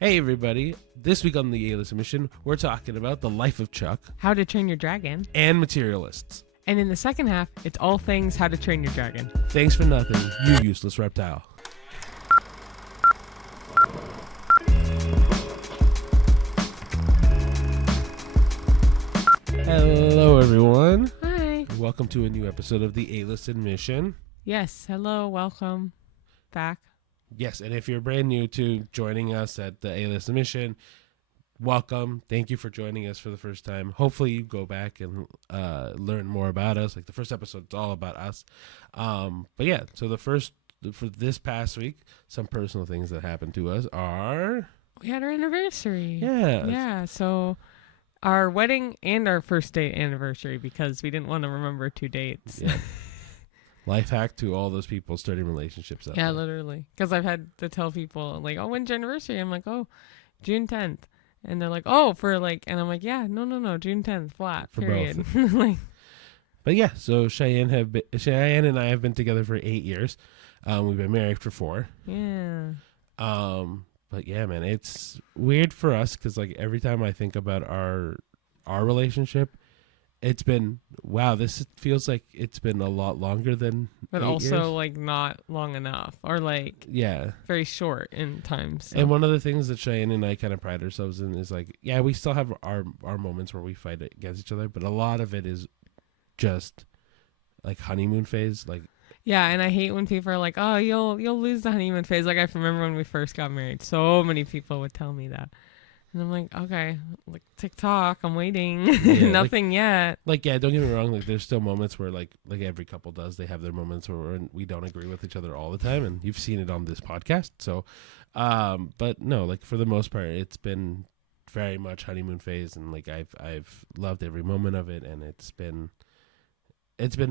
Hey everybody, this week on the A-List Mission, we're talking about The Life of Chuck How to Train Your Dragon. and Materialists. And in the second half, it's all things How to Train Your Dragon. Thanks for nothing, you useless reptile. Hello everyone. Hi. Welcome to a new episode of the A-List Mission. Yes, hello, welcome back. Yes, and if you're brand new to joining us at the A-List Mission, welcome. Thank you for joining us for the first time. Hopefully you go back and learn more about us. Like the first episode is all about us. But yeah, so for this past week, some personal things that happened to us are... We had our anniversary. Yeah. Yeah, so our wedding and our first date anniversary because we didn't want to remember two dates. Yeah. Life hack to all those people starting relationships out Yeah, there. literally. Because I've had to tell people, like, oh, when's your anniversary? I'm like, oh, June 10th. And they're like, oh, for like, and I'm like, yeah, no, June 10th, flat, For period. both. Like, But yeah, so Cheyenne and I have been together for 8 years. We've been married for 4. yeah. But yeah, man, it's weird for us because like every time I think about our relationship, it's been wow. This feels like it's been a lot longer than. But 8 also years. like not long enough or like Yeah. very short in times. So. And one of the things that Cheyenne and I kind of pride ourselves in is like, yeah, we still have our moments where we fight against each other, but a lot of it is just like honeymoon phase. Like, Yeah, and I hate when people are like, "Oh, you'll lose the honeymoon phase." Like I remember when we first got married, so many people would tell me that, and I'm like, "Okay, like TikTok, I'm waiting, Yeah, nothing yet." yeah, don't get me wrong. Like, there's still moments where like every couple does. They have their moments where we don't agree with each other all the time, and you've seen it on this podcast. So, but no, like for the most part, it's been very much honeymoon phase, and like I've loved every moment of it, and it's been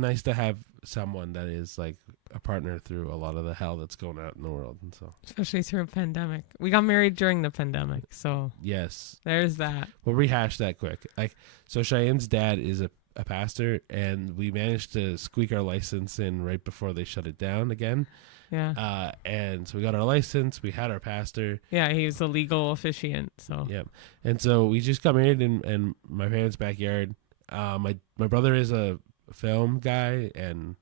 nice to have someone that is like a partner through a lot of the hell that's going out in the world. And so, Especially through a pandemic. We got married during the pandemic, so yes, there's that. we'll rehash that quick. Like, so Cheyenne's dad is a pastor, and we managed to squeak our license in right before they shut it down again. Yeah, And so we got our license, we had our pastor. yeah, he was a legal officiant. So Yep. And so we just got married in my parents' backyard. My brother is a film guy and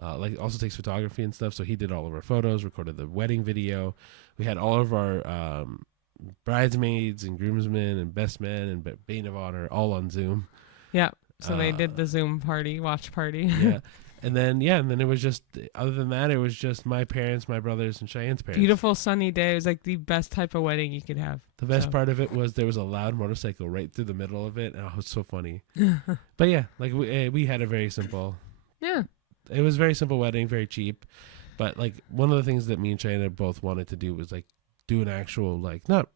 like also takes photography and stuff, so he did all of our photos, recorded the wedding video. We had all of our bridesmaids and groomsmen and best men and bane of honor all on Zoom. yeah, so they did the Zoom party, watch party. Yeah. And then it was just, other than that, it was just my parents, my brothers, and Cheyenne's parents. Beautiful sunny day. It was like the best type of wedding you could have. The best part of it was there was a loud motorcycle right through the middle of it, and it was so funny. But yeah, like we had a very simple. Yeah. It was a very simple wedding, very cheap. But like one of the things that me and Cheyenne both wanted to do was like do an actual like not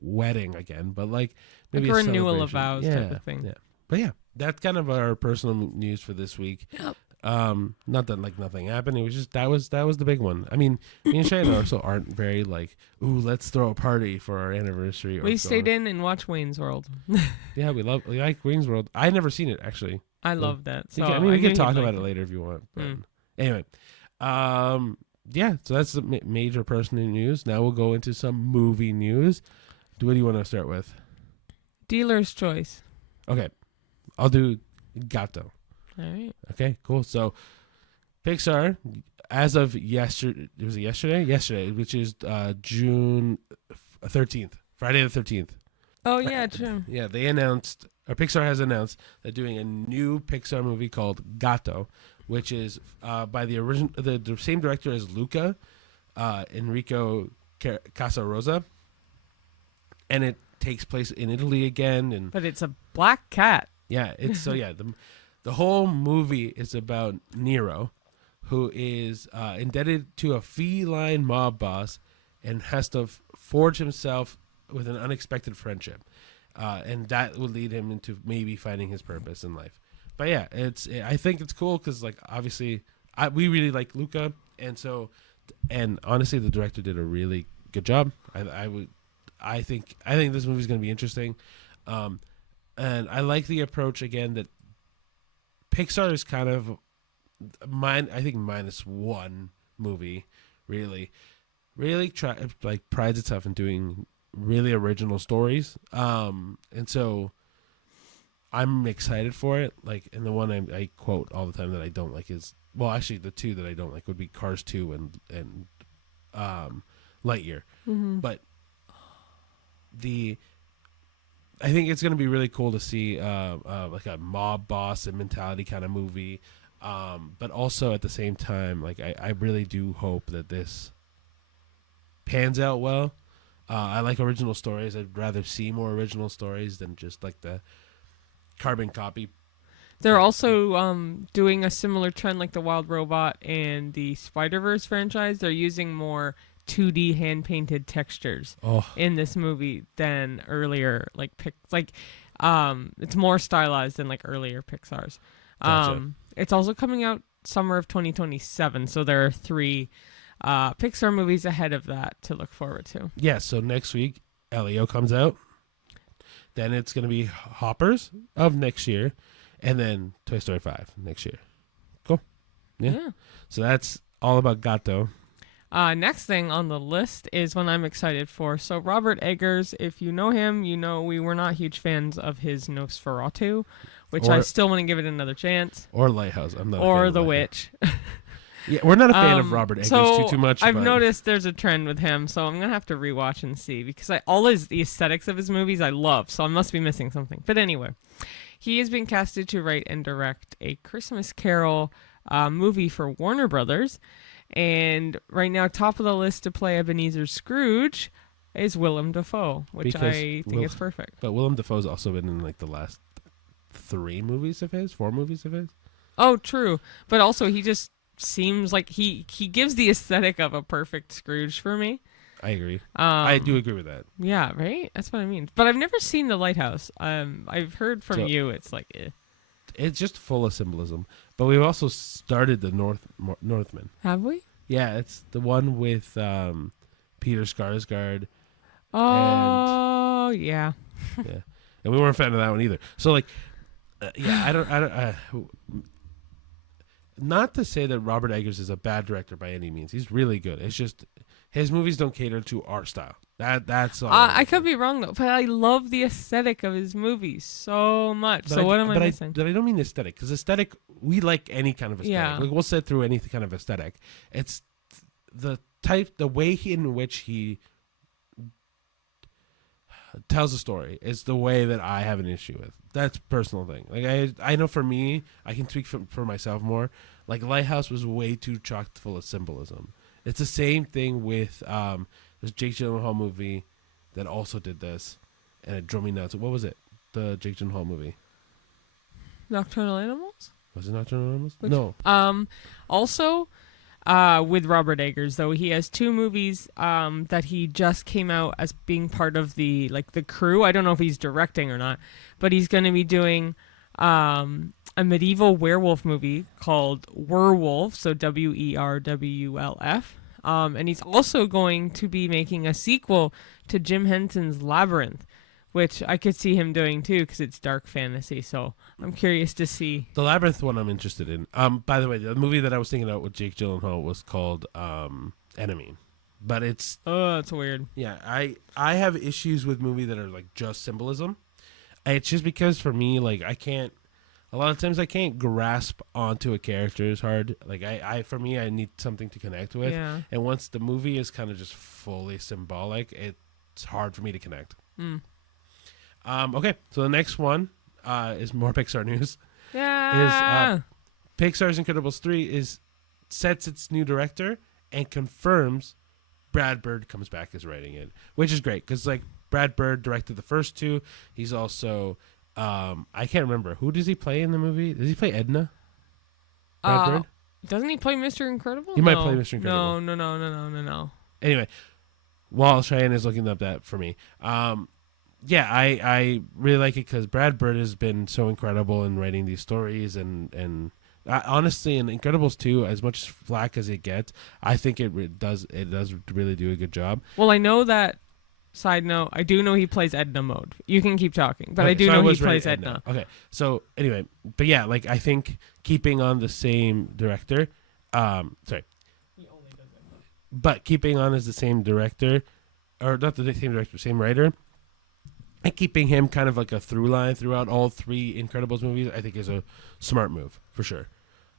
wedding again, but like maybe like a a renewal of celebration. vows type of thing. Yeah. But yeah, that's kind of our personal news for this week. Yep. Not that like nothing happened. It was just that was the big one. I mean, me and Cheyenne also aren't very like, ooh, let's throw a party for our anniversary. We stayed in and watched Wayne's World. Yeah, we like Wayne's World. I never seen it actually. I love that. So I mean, we knew can talk you'd about like it later if you want. But Mm. anyway, yeah. So that's the major personal news. Now we'll go into some movie news. What do you want to start with? Dealer's choice. Okay, I'll do Gatto. All right. Okay, cool. So Pixar, as of yesterday, was it yesterday? Yesterday, which is June 13th, Friday the 13th. Oh yeah, true. Yeah, Pixar has announced they're doing a new Pixar movie called Gatto, which is by the same director as Luca, Enrico Casarosa, and it takes place in Italy again. And But it's a black cat. yeah, it's the whole movie is about Nero, who is indebted to a feline mob boss and has to forge himself with an unexpected friendship. And that would lead him into maybe finding his purpose in life. But yeah, I think it's cool because like obviously we really like Luca, and honestly the director did a really good job. I think this movie's going to be interesting, and I like the approach again that Pixar is kind of I think minus one movie really prides itself in doing really original stories. And so I'm excited for it. Like, and the one I quote all the time that I don't like is, well, actually the two that I don't like would be Cars 2 and Lightyear. Mm-hmm. But I think it's going to be really cool to see like a mob boss and mentality kind of movie. But also at the same time, like I really do hope that this pans out well. I like original stories. I'd rather see more original stories than just like the carbon copy. They're also doing a similar trend like the Wild Robot and the Spider-Verse franchise. They're using more 2D hand-painted textures in this movie than earlier. It's more stylized than like earlier Pixar's. Gotcha. It's also coming out summer of 2027, so there are 3 Pixar movies ahead of that to look forward to. Yeah, so next week, Elio comes out. Then it's going to be Hoppers of next year. And then Toy Story 5 next year. Cool. Yeah. So that's all about Gatto. Next thing on the list is one I'm excited for. So Robert Eggers, if you know him, you know we were not huge fans of his Nosferatu, which I still want to give it another chance. Or Lighthouse. I'm not. Or The Witch. Yeah, we're not a fan of Robert Eggers too much. I've noticed there's a trend with him, so I'm gonna have to rewatch and see because the aesthetics of his movies I love, so I must be missing something. But anyway, he has been casted to write and direct a Christmas Carol movie for Warner Brothers, and right now top of the list to play Ebenezer Scrooge is Willem Dafoe, which I think is perfect. But Willem Dafoe's also been in like the last 4 movies of his. Oh, true, but also he just seems like he gives the aesthetic of a perfect Scrooge for me. I agree. I do agree with that. Yeah, right? That's what I mean. But I've never seen The Lighthouse. I've heard from you it's like it's just full of symbolism. But we've also started the Northman. Have we? Yeah, it's the one with Peter Skarsgård. Oh, yeah. Yeah. And we weren't a fan of that one either. So like I don't not to say that Robert Eggers is a bad director by any means. He's really good. It's just his movies don't cater to our style. That's all. I could be wrong though, but I love the aesthetic of his movies so much. But so what am I missing? I don't mean aesthetic, because aesthetic, we like any kind of aesthetic. Yeah. Like we'll sit through any kind of aesthetic. It's the way in which he tells a story is the way that I have an issue with. That's a personal thing. Like I know for me, I can speak for myself more. Like Lighthouse was way too chock full of symbolism. It's the same thing with this Jake Gyllenhaal movie that also did this, and it drove me nuts. What was it? The Jake Gyllenhaal movie? Nocturnal Animals? Was it Nocturnal Animals? Which, no. Also, with Robert Eggers, though, he has 2 movies that he just came out as being part of the crew. I don't know if he's directing or not, but he's going to be doing a medieval werewolf movie called Werewolf, so WERWLF. And he's also going to be making a sequel to Jim Henson's Labyrinth, which I could see him doing too because it's dark fantasy. So I'm curious to see. The Labyrinth one I'm interested in. By the way, the movie that I was thinking about with Jake Gyllenhaal was called Enemy. But it's... Oh, it's weird. Yeah, I have issues with movies that are like just symbolism. It's just because for me, like I can't... A lot of times I can't grasp onto a character as hard. Like for me, I need something to connect with. Yeah. And once the movie is kind of just fully symbolic, it's hard for me to connect. Okay, so the next one is more Pixar news. Yeah. Is Pixar's Incredibles 3 sets its new director and confirms Brad Bird comes back as writing it, which is great because like Brad Bird directed the first 2. He's also I can't remember, who does he play in the movie? Does he play Edna? Brad Bird? Doesn't he play Mr. Incredible? He might play Mr. Incredible. No. Anyway, while Cheyenne is looking up that for me, yeah, I really like it because Brad Bird has been so incredible in writing these stories, and honestly, in Incredibles 2, as much flack as it gets, I think it does really do a good job. Well, I know that. Side note, I do know he plays Edna mode. You can keep talking, but Okay, I do know he plays Edna. Okay, so anyway, but yeah, like I think keeping on the same director, but keeping on as the same director, or not the same director, same writer. And keeping him kind of like a through line throughout all three Incredibles movies, I think is a smart move for sure.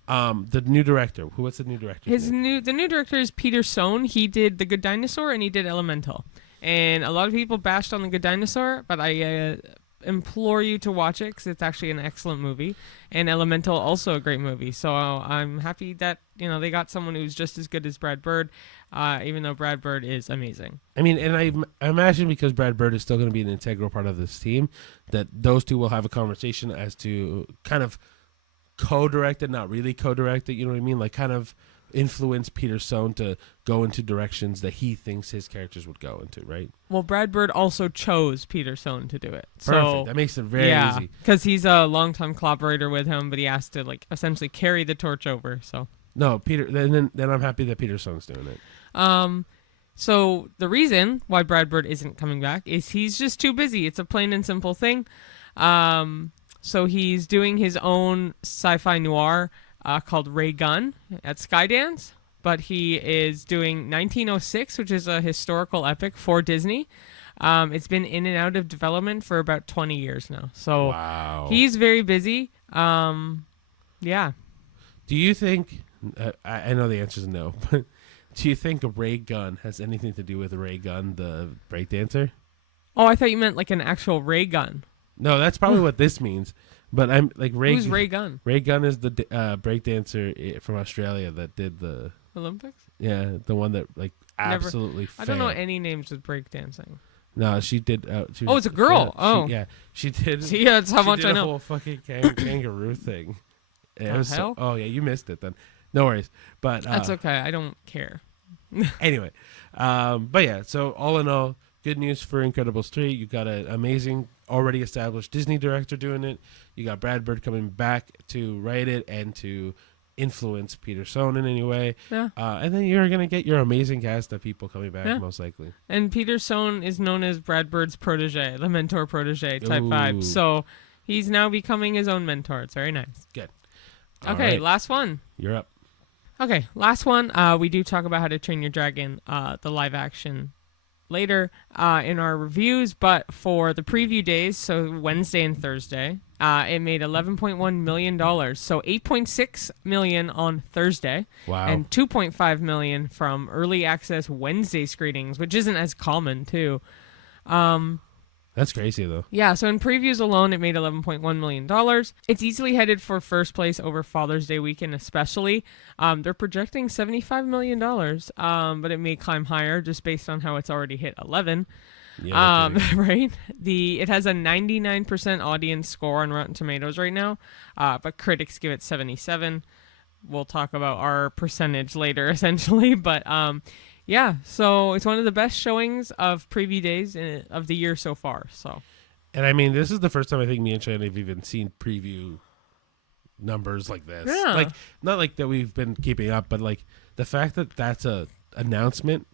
The new director, what's the new director? The new director is Peter Sohn. He did The Good Dinosaur and he did Elemental. And a lot of people bashed on The Good Dinosaur, but I implore you to watch it because it's actually an excellent movie. And Elemental, also a great movie. So I'm happy that they got someone who's just as good as Brad Bird, even though Brad Bird is amazing. I mean, and I imagine because Brad Bird is still going to be an integral part of this team, that those two will have a conversation as to kind of co-direct it, not really co-direct it, you know what I mean? Like kind of influence Peter Sohn to go into directions that he thinks his characters would go into, right? Well, Brad Bird also chose Peter Sohn to do it. Perfect. So, that makes it very easy. Because he's a longtime collaborator with him, but he has to essentially carry the torch over. So no, Peter. Then I'm happy that Peter Sohn's doing it. So the reason why Brad Bird isn't coming back is he's just too busy. It's a plain and simple thing. So he's doing his own sci-fi noir called Ray Gun at Skydance, but he is doing 1906, which is a historical epic for Disney. It's been in and out of development for about 20 years now. So wow. He's very busy. Yeah. Do you think, I know the answer is no, but do you think Ray Gun has anything to do with Ray Gun, the breakdancer? Oh, I thought you meant like an actual ray gun. No, that's probably what this means. But I'm like Who's Ray Gun? Ray Gun is the breakdancer from Australia that did the Olympics. Yeah, the one that absolutely. I don't know any names with breakdancing. No, she did. It's a girl. She did. See, that's how much I know. The whole fucking kangaroo thing. The hell? Yeah, you missed it then. No worries, but that's okay. I don't care. Anyway, but yeah. So all in all, good news for Incredibles 3. You got an amazing, already established Disney director doing it. You got Brad Bird coming back to write it and to influence Peter Sohn in any way. Yeah. And then you're going to get your amazing cast of people coming back, most likely. And Peter Sohn is known as Brad Bird's protege, the mentor-protege type vibe. So he's now becoming his own mentor. It's very nice. Good. Okay, right. Last one. You're up. Okay, last one. We do talk about How to Train Your Dragon, the live action, later in our reviews, but for the preview days, so Wednesday and Thursday, it made $11.1 million. So $8.6 million on Thursday. Wow. And $2.5 million from early access Wednesday screenings, which isn't as common too. That's crazy though. Yeah, so in previews alone, it made $11.1 million. It's easily headed for first place over Father's Day weekend especially. They're projecting $75 million, but it may climb higher just based on how it's already hit 11. Yeah, right? It has a 99% audience score on Rotten Tomatoes right now, but critics give it 77. We'll talk about our percentage later, essentially, but yeah, so it's one of the best showings of preview days of the year so far. So, and I mean, this is the first time I think me and Shane have even seen preview numbers like this. Yeah. Like, not like that we've been keeping up, but like the fact that that's a announcement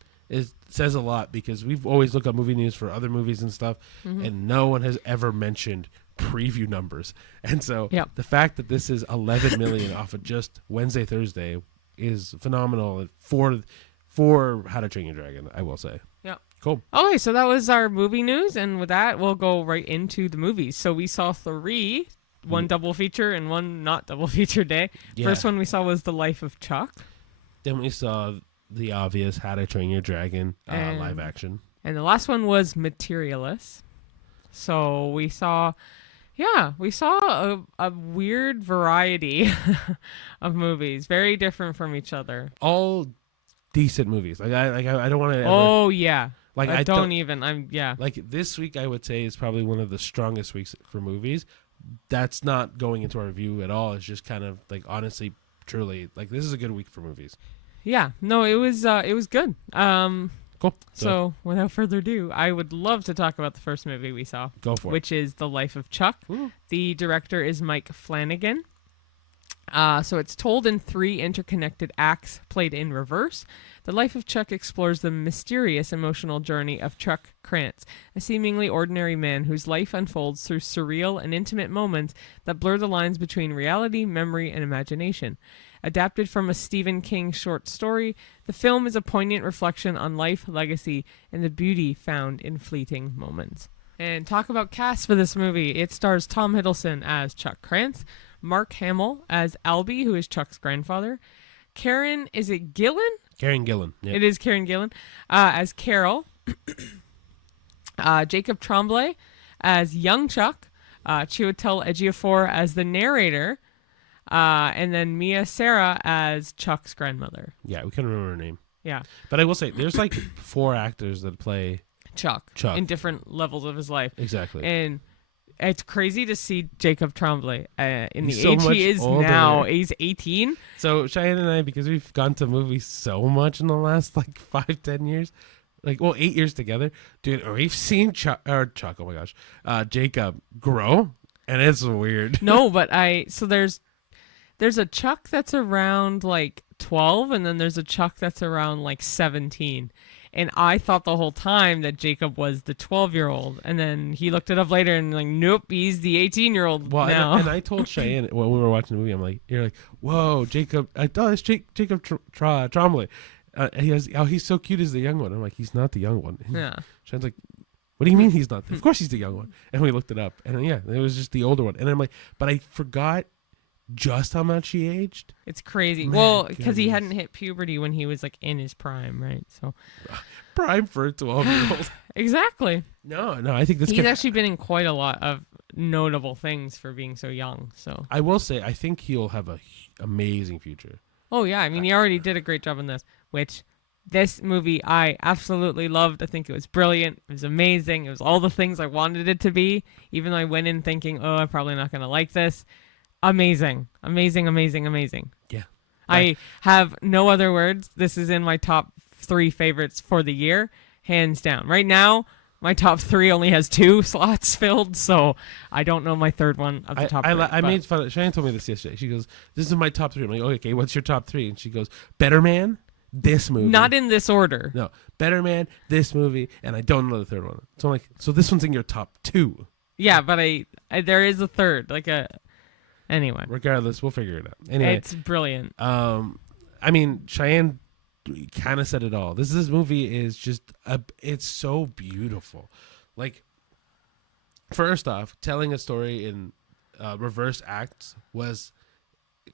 says a lot, because we've always looked up movie news for other movies and stuff, and no one has ever mentioned preview numbers. And so the fact that this is 11 million off of just Wednesday, Thursday is phenomenal for How to Train Your Dragon, I will say. Yeah. Cool. Okay, so that was our movie news, and with that, we'll go right into the movies. So we saw 3, one double feature and one not double feature day. Yeah. First one we saw was The Life of Chuck. Then we saw the obvious How to Train Your Dragon live action. And the last one was Materialists. So we saw a weird variety of movies, very different from each other. All decent movies. Like I don't want to. Oh yeah. Like I don't even. I'm yeah. Like this week, I would say is probably one of the strongest weeks for movies. That's not going into our review at all. It's just kind of like honestly, truly, like this is a good week for movies. Yeah. No, it was good. Cool. So without further ado, I would love to talk about the first movie we saw. Go for it. Which is The Life of Chuck. Ooh. The director is Mike Flanagan. So it's told in 3 interconnected acts, played in reverse. The Life of Chuck explores the mysterious emotional journey of Chuck Krantz, a seemingly ordinary man whose life unfolds through surreal and intimate moments that blur the lines between reality, memory, and imagination. Adapted from a Stephen King short story, the film is a poignant reflection on life, legacy, and the beauty found in fleeting moments. And talk about cast for this movie. It stars Tom Hiddleston as Chuck Krantz, Mark Hamill as Albie, who is Chuck's grandfather. Karen, is it Gillan? Karen Gillan. Yep. It is Karen Gillan as Carol. Jacob Tremblay as young Chuck. Chiwetel Ejiofor as the narrator. And then Mia Sarah as Chuck's grandmother. Yeah, we couldn't remember her name. Yeah. But I will say, there's like 4 actors that play Chuck in different levels of his life. Exactly. And it's crazy to see Jacob Tremblay in He's the so age much he is older. now. He's 18. So Cheyenne and I, because we've gone to movies so much in the last like 5-10 years, 8 years together, dude, we've seen Chuck, oh my gosh, Jacob grow, and it's weird. No, but there's a Chuck that's around like 12, and then there's a Chuck that's around like 17. And I thought the whole time that Jacob was the 12-year-old, and then he looked it up later and like, nope, he's the 18-year-old now. And I told Cheyenne when we were watching the movie, I'm like, you're like, whoa, Jacob, I thought it's Jacob Tremblay. He's so cute as the young one. I'm like, he's not the young one. Yeah. Cheyenne's like, what do you mean he's not? Of course he's the young one. And we looked it up, and yeah, it was just the older one. And I'm like, but I forgot just how much he aged. It's crazy. Man, well, because he goodness. hadn't hit puberty when he was like in his prime, right? So Prime for a 12-year-old. exactly. No, I think this He's could actually been in quite a lot of notable things for being so young. So I will say, I think he'll have a amazing future. oh yeah, I mean he already did a great job in this. Which this movie I absolutely loved. I think it was brilliant. It was amazing. It was all the things I wanted it to be. Even though I went in thinking, oh, I'm probably not going to like this. Amazing. Yeah. I have no other words. This is in my top 3 favorites for the year, hands down. Right now, my top 3 only has 2 slots filled, so I don't know my third one of the top 3. I made fun of Cheyenne told me this yesterday. She goes, this is my top 3. I'm like, okay, what's your top 3? And she goes, Better Man, this movie. Not in this order. No, Better Man, this movie, and I don't know the third one. So I'm like, so this one's in your top 2. Yeah, but I there is a third, anyway. Regardless, we'll figure it out. Anyway, It's brilliant. I mean, Cheyenne kind of said it all. This movie is just it's so beautiful. Like, first off, telling a story in reverse acts was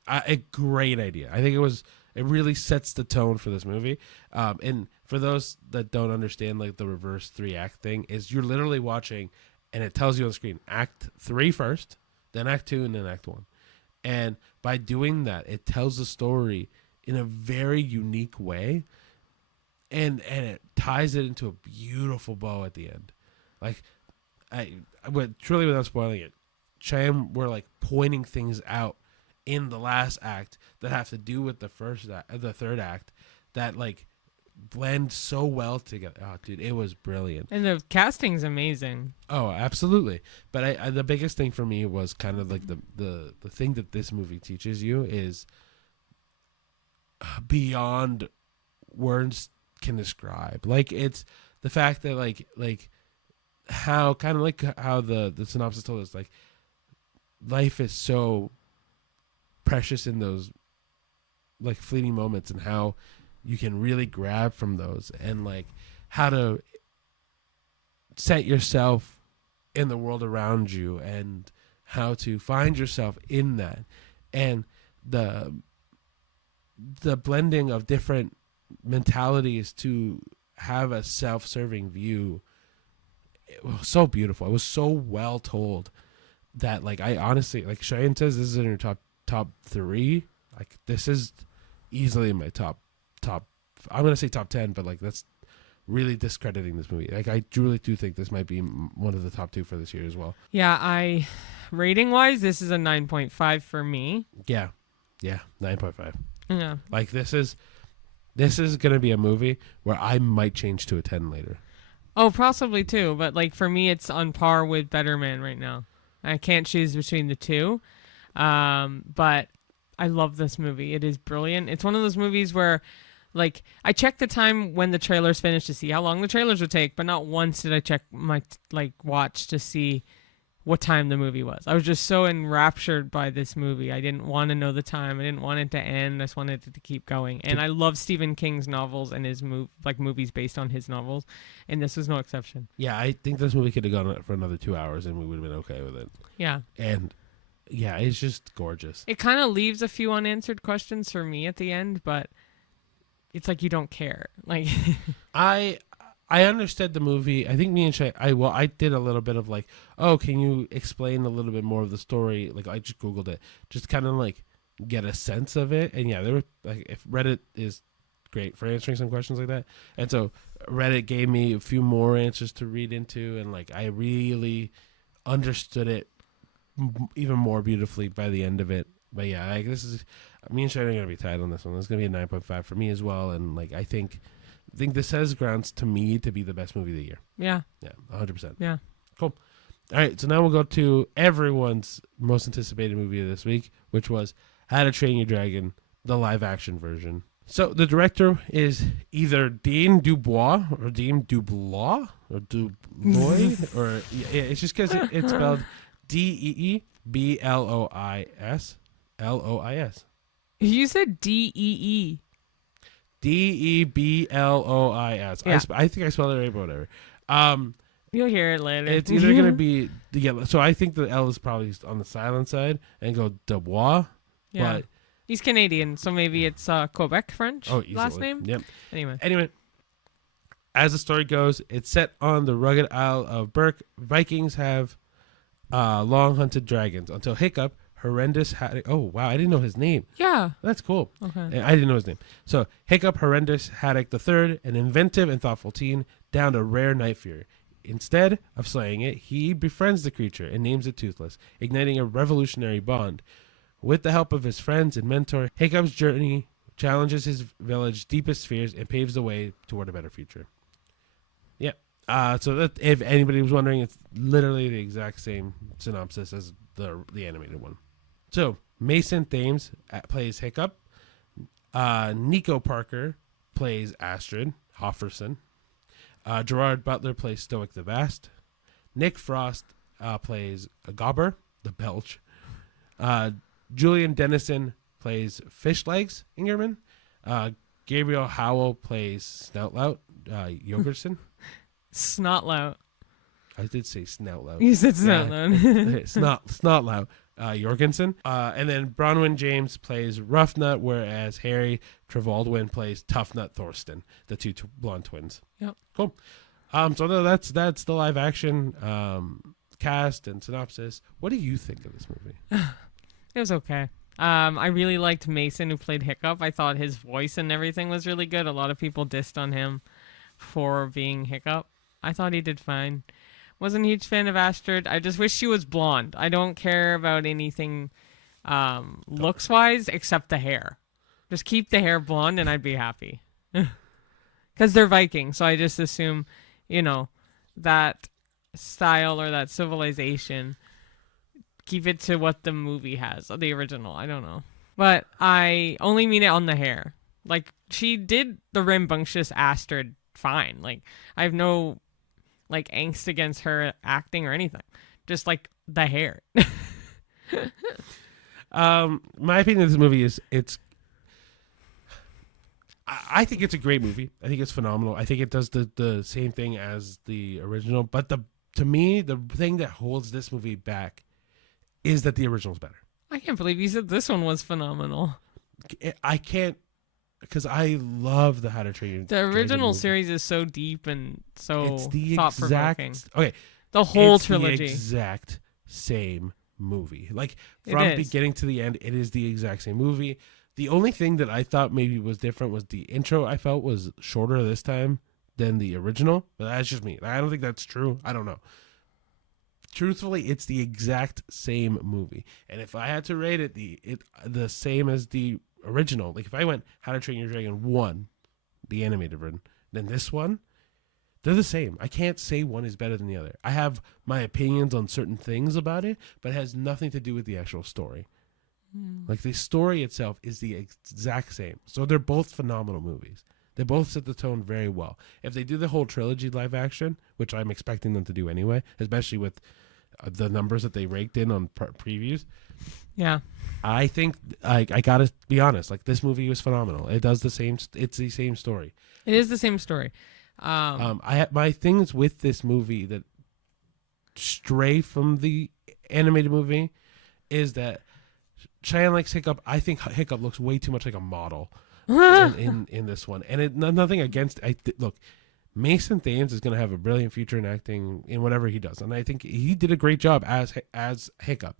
a great idea. I think it really sets the tone for this movie. And for those that don't understand, like, the reverse 3-act thing, is you're literally watching, and it tells you on the screen, Act 3 first, then Act 2, and then Act 1. And by doing that, it tells the story in a very unique way, and it ties it into a beautiful bow at the end. Like, truly without spoiling it, Cheyenne were like pointing things out in the last act that have to do with the third act that like blend so well together. Oh, dude, it was brilliant. And the casting's amazing. Oh, absolutely. But the biggest thing for me was kind of like the thing that this movie teaches you is beyond words can describe. Like, it's the fact that like how kind of like how the synopsis told us, like, life is so precious in those like fleeting moments, and how you can really grab from those, and like how to set yourself in the world around you, and how to find yourself in that, and the blending of different mentalities to have a self-serving view. It was so beautiful. It was so well told that, like, I honestly, like Cheyenne says, this is in her top 3. Like, this is easily in my top. I'm gonna say top 10, but like that's really discrediting this movie. Like, I really do think this might be one of the top 2 for this year as well. Yeah, rating wise, this is a 9.5 for me. Yeah, 9.5. Yeah. Like, this is gonna be a movie where I might change to a 10 later. Oh, possibly too, but like for me, it's on par with Better Man right now. I can't choose between the 2, but I love this movie. It is brilliant. It's one of those movies where, like, I checked the time when the trailers finished to see how long the trailers would take, but not once did I check my watch to see what time the movie was. I was just so enraptured by this movie. I didn't want to know the time. I didn't want it to end. I just wanted it to keep going. And I love Stephen King's novels and his movies based on his novels, and this was no exception. Yeah, I think this movie could have gone for another 2 hours and we would have been okay with it. Yeah. And yeah, it's just gorgeous. It kind of leaves a few unanswered questions for me at the end, but it's like you don't care. Like I understood the movie. I think me and Shay, I did a little bit of like, oh, can you explain a little bit more of the story? Like I just Googled it, just kind of like get a sense of it. And yeah, there were like, if Reddit is great for answering some questions like that. And so Reddit gave me a few more answers to read into. And like, I really understood it even more beautifully by the end of it. But yeah, like this is, me and Shay are going to be tied on this one. It's going to be a 9.5 for me as well. And like, I think this has grounds to me to be the best movie of the year. Yeah. Yeah, 100%. Yeah. Cool. All right, so now we'll go to everyone's most anticipated movie of this week, which was How to Train Your Dragon, the live-action version. So the director is either Dean Dubois or Dean Dublois or Dublois, or yeah, it's just because it's spelled Deeblois. You said Dee. Deblois. Yeah. I think I spelled it right, but whatever. You'll hear it later. It's either going to be so I think the L is probably on the silent side and go Dubois. Yeah. But he's Canadian, so maybe it's Quebec French last name. Yep. Anyway, as the story goes, it's set on the rugged Isle of Berk. Vikings have long hunted dragons until Hiccup, horrendous haddock. Oh wow, I didn't know his name. yeah. That's cool. Okay. I didn't know his name. So Hiccup, horrendous haddock III, an inventive and thoughtful teen, downed a rare night fury. Instead of slaying it, he befriends the creature and names it Toothless, igniting a revolutionary bond. With the help of his friends and mentor, Hiccup's journey challenges his village's deepest fears and paves the way toward a better future. Yeah. So that, if anybody was wondering, it's literally the exact same synopsis as the animated one. So Mason Thames plays Hiccup. Nico Parker plays Astrid Hofferson. Gerard Butler plays Stoic the Vast. Nick Frost plays Gobber the Belch. Julian Dennison plays Fishlegs Ingerman. Gabriel Howell plays Snoutlout Jorgensen. Snotlout. I did say Snoutlout. You said Snotlout. Snotlout Jorgensen. And then Bronwyn James plays Roughnut, whereas Harry Trevaldwin plays Toughnut Thorsten, the two blonde twins. Yep. Cool. So that's the live action cast and synopsis. What do you think of this movie? It was okay. I really liked Mason, who played Hiccup. I thought his voice and everything was really good. A lot of people dissed on him for being Hiccup. I thought he did fine. Wasn't a huge fan of Astrid. I just wish she was blonde. I don't care about anything looks-wise except the hair. Just keep the hair blonde and I'd be happy. Because they're Vikings, so I just assume, that style or that civilization, keep it to what the movie has, the original. I don't know. But I only mean it on the hair. Like, she did the rambunctious Astrid fine. Like, I have no angst against her acting or anything, just like the hair. My opinion of this movie is I think it's a great movie. I think it's phenomenal. I think it does the same thing as the original, but to me the thing that holds this movie back is that the original's better. I can't believe you said this one was phenomenal. I can't, because I love the How to Train Your Dragon. The original series is so deep and so thought-provoking. Okay, the whole it's trilogy. The exact same movie. Like, from beginning to the end, it is the exact same movie. The only thing that I thought maybe was different was the intro. I felt was shorter this time than the original, but that's just me. I don't think that's true. I don't know. Truthfully, it's the exact same movie, and if I had to rate it the same as the original, like if I went How to Train Your Dragon 1, the animated version, then this one, they're the same. I can't say one is better than the other. I have my opinions on certain things about it, but it has nothing to do with the actual story. Like, the story itself is the exact same. So they're both phenomenal movies. They both set the tone very well. If they do the whole trilogy live action, which I'm expecting them to do anyway, especially with the numbers that they raked in on previews. Yeah. I think I gotta be honest. Like, this movie was phenomenal. It does the same. It's the same story. It is the same story. My things with this movie that stray from the animated movie is that Cheyenne likes Hiccup. I think Hiccup looks way too much like a model in this one. And nothing against. Look, Mason Thames is going to have a brilliant future in acting in whatever he does, and I think he did a great job as Hiccup.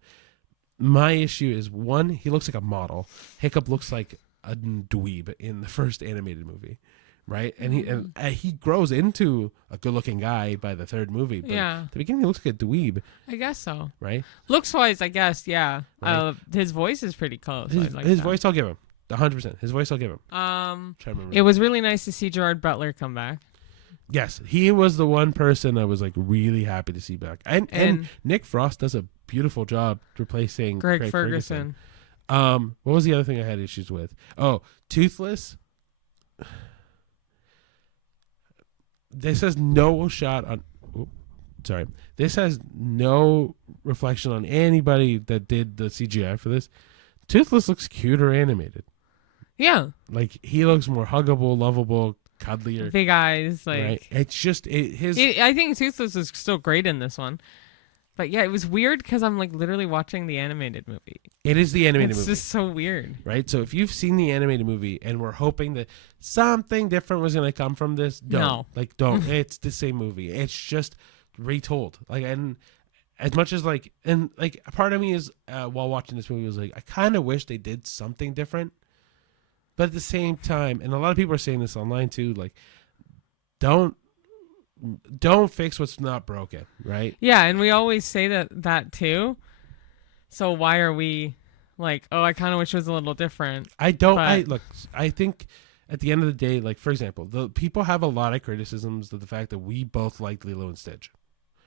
My issue is, one, he looks like a model. Hiccup looks like a dweeb in the first animated movie, right? And he grows into a good-looking guy by the third movie. But at the beginning, he looks like a dweeb. I guess so. Right? Looks-wise, I guess, yeah. Right. His voice is pretty close. His voice, I'll give him. 100%. His voice, I'll give him. It was really nice to see Gerard Butler come back. Yes, he was the one person I was like really happy to see back. And Nick Frost does a beautiful job replacing Craig Ferguson. What was the other thing I had issues with? Oh, Toothless. This has no shot on. Sorry. This has no reflection on anybody that did the CGI for this. Toothless looks cuter animated. Yeah. Like, he looks more huggable, lovable, cuddlier. Big eyes. Like, right? It's just I think Toothless is still great in this one. But yeah, it was weird because I'm like literally watching the animated movie. It is the animated movie. It's just so weird. Right? So if you've seen the animated movie and we're hoping that something different was going to come from this, don't. No. Like, don't. It's the same movie. It's just retold. Like, and as much as like, and like, a part of me is, while watching this movie, was like, I kind of wish they did something different. But at the same time, and a lot of people are saying this online too, like, don't fix what's not broken, right? Yeah, and we always say that too. So why are we like, oh, I kind of wish it was a little different. I think at the end of the day, like, for example, the people have a lot of criticisms of the fact that we both like Lilo and Stitch.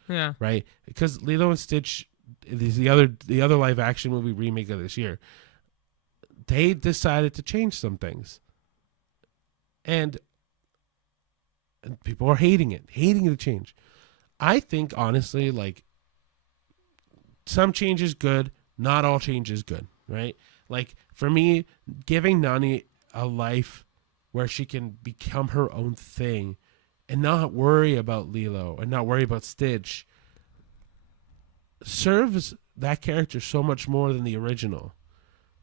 Yeah. Right? Because Lilo and Stitch is the other live action movie remake of this year. They decided to change some things. And people are hating the change. I think, honestly, like, some change is good, not all change is good, right? Like, for me, giving Nani a life where she can become her own thing and not worry about Lilo and not worry about Stitch serves that character so much more than the original,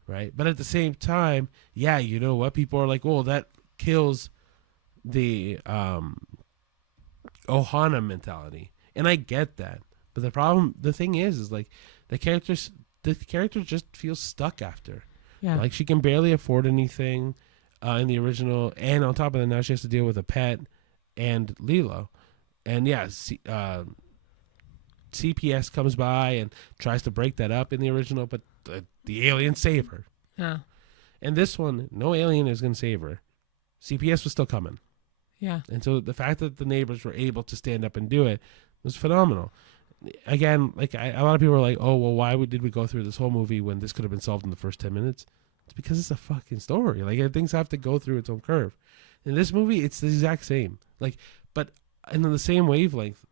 right? But at the same time, yeah, you know what? People are like, oh, that kills the Ohana mentality. And I get that. But the thing is like, the character just feels stuck after. Yeah. Like, she can barely afford anything in the original, and on top of that, now she has to deal with a pet and Lilo. And yeah, CPS comes by and tries to break that up in the original, but the aliens save her. Yeah. And this one, no alien is going to save her. CPS was still coming. Yeah. And so the fact that the neighbors were able to stand up and do it was phenomenal. Again, like, a lot of people are like, oh, well, why did we go through this whole movie when this could have been solved in the first 10 minutes? It's because it's a fucking story. Like, things have to go through its own curve. In this movie, it's the exact same. Like, but in the same wavelength,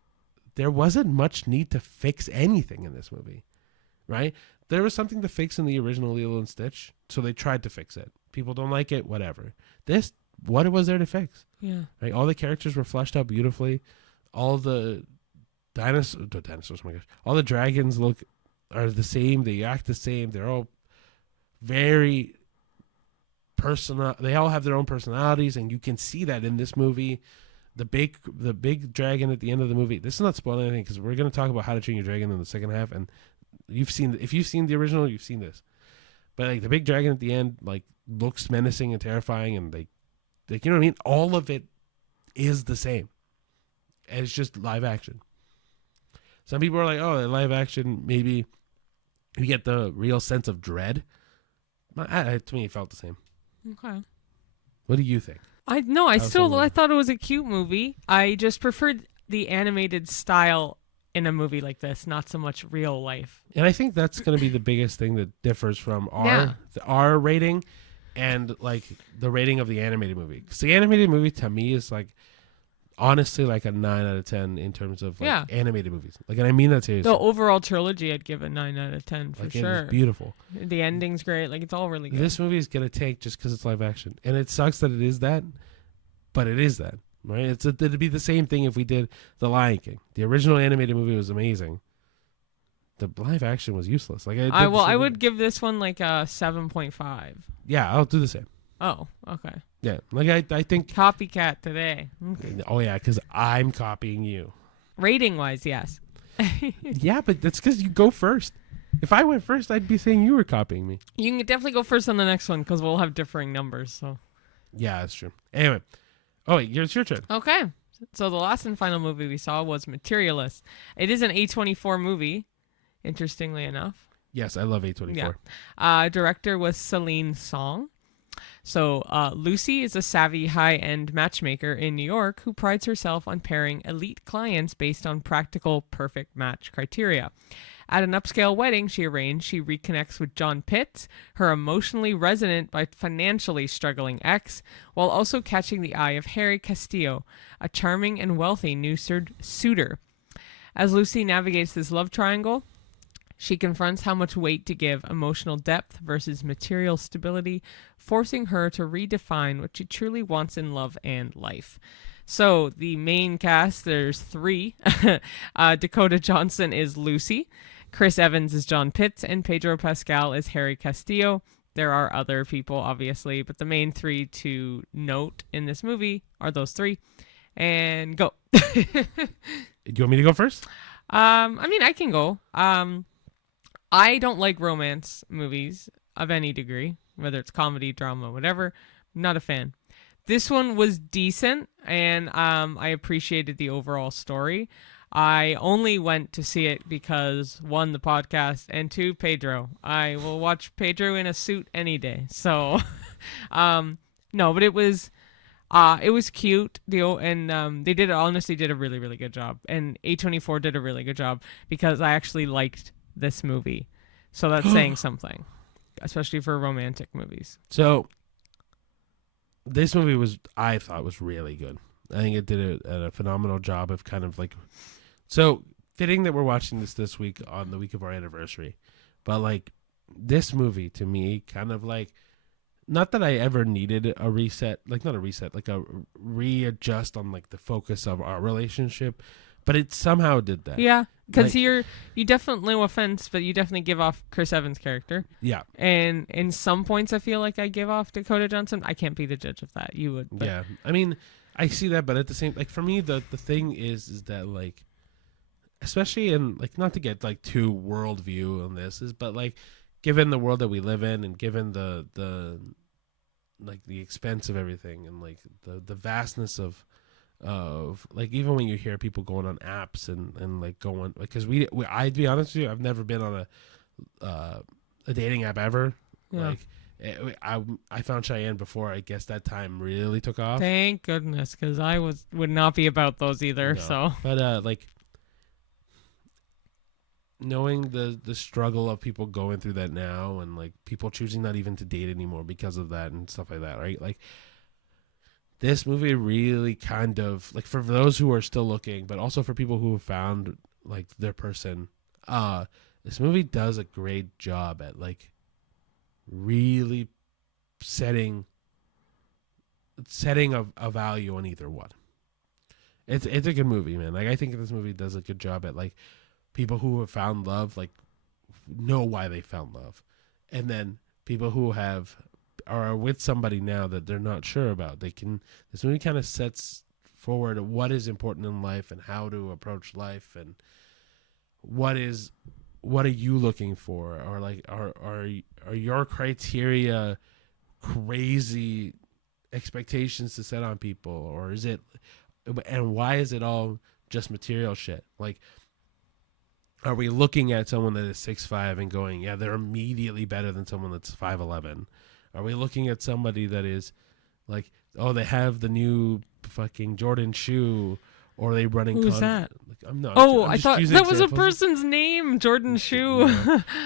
there wasn't much need to fix anything in this movie, right? There was something to fix in the original Lilo and Stitch, so they tried to fix it. People don't like it, whatever. This, what was there to fix? Yeah. Right? All the characters were fleshed out beautifully. All the dinosaurs, oh my gosh, all the dragons are the same. They act the same. They're all very personal. They all have their own personalities, and you can see that in this movie. The big dragon at the end of the movie. This is not spoiling anything because we're going to talk about How to Train Your Dragon in the second half, and if you've seen the original, you've seen this. But like, the big dragon at the end, like, looks menacing and terrifying, and like, you know what I mean? All of it is the same. And it's just live action. Some people are like, oh, live action, maybe you get the real sense of dread. To me, it felt the same. Okay. What do you think? I thought it was a cute movie. I just preferred the animated style in a movie like this, not so much real life. And I think that's going to be the biggest thing that differs from our rating and like the rating of the animated movie. Because the animated movie, to me, is like, honestly like a 9 out of 10 in terms of like Yeah. animated movies. Like, and I mean that seriously. The overall trilogy, I'd give a 9 out of 10 for like, sure. It is beautiful. The ending's great. Like, it's all really good. This movie is gonna take just because it's live action, and it sucks that it is that, but it is that, right? It'd be the same thing if we did The Lion King. The original animated movie was amazing. The live action was useless. Like, I would give this one like a 7.5. Yeah, I'll do the same. Oh, okay. Yeah, like I think. Copycat today. Okay. Oh yeah, because I'm copying you. Rating wise, yes. Yeah, but that's because you go first. If I went first, I'd be saying you were copying me. You can definitely go first on the next one because we'll have differing numbers. So. Yeah, that's true. Anyway, it's your turn. Okay. So the last and final movie we saw was Materialists. It is an A24 movie, interestingly enough. Yes, I love A24. Yeah. Director was Celine Song. So Lucy is a savvy high-end matchmaker in New York who prides herself on pairing elite clients based on practical perfect match criteria. At an upscale wedding she reconnects with John Pitts, her emotionally resonant but financially struggling ex, while also catching the eye of Harry Castillo, a charming and wealthy new suitor. As Lucy navigates this love triangle, she confronts how much weight to give emotional depth versus material stability, forcing her to redefine what she truly wants in love and life. So the main cast, there's 3. Dakota Johnson is Lucy, Chris Evans is John Pitts, and Pedro Pascal is Harry Castillo. There are other people, obviously, but the main 3 to note in this movie are those 3. And go. Do you want me to go first? I mean, I can go. I don't like romance movies of any degree, whether it's comedy, drama, whatever. I'm not a fan. This one was decent, and I appreciated the overall story. I only went to see it because, 1, the podcast, and 2, Pedro. I will watch Pedro in a suit any day. So, no, but it was cute. They honestly did a really, really good job. And A24 did a really good job because I actually liked this movie. So that's saying something, especially for romantic movies. So this movie I thought was really good. I think it did a phenomenal job of kind of like, so fitting that we're watching this week on the week of our anniversary, but like this movie to me kind of like, not that I ever needed a reset, like not a reset, like a readjust on like the focus of our relationship, but it somehow did that. Yeah, because like, you definitely, no offense, but you definitely give off Chris Evans' character. Yeah. And in some points, I feel like I give off Dakota Johnson. I can't be the judge of that. You would. But. Yeah. I mean, I see that, but at the same, like for me, the thing is that like, especially in like, not to get like too worldview on this, but like, given the world that we live in and given the like the expense of everything and like the vastness of like, even when you hear people going on apps and like going, because I'd be honest with you, I've never been on a dating app ever. Yeah. Like I found Cheyenne before I guess that time really took off. Thank goodness, because I would not be about those either. No. So, but like knowing the struggle of people going through that now, and like people choosing not even to date anymore because of that and stuff like that, right? Like this movie really kind of, like, for those who are still looking, but also for people who have found like their person, this movie does a great job at like really setting a value on either one. It's a good movie, man. Like I think this movie does a good job at like people who have found love, like know why they found love, and then people who are with somebody now that they're not sure about. This movie kind of sets forward what is important in life and how to approach life, and what are you looking for, or like are your criteria crazy expectations to set on people, or is it, and why is it all just material shit? Like, are we looking at someone that is 6'5" and going, yeah, they're immediately better than someone that's 5'11"? Are we looking at somebody that is like, oh, they have the new fucking Jordan shoe, or are they running? Who's that? Like, I'm not. I thought that was a person's name, Jordan Shoe.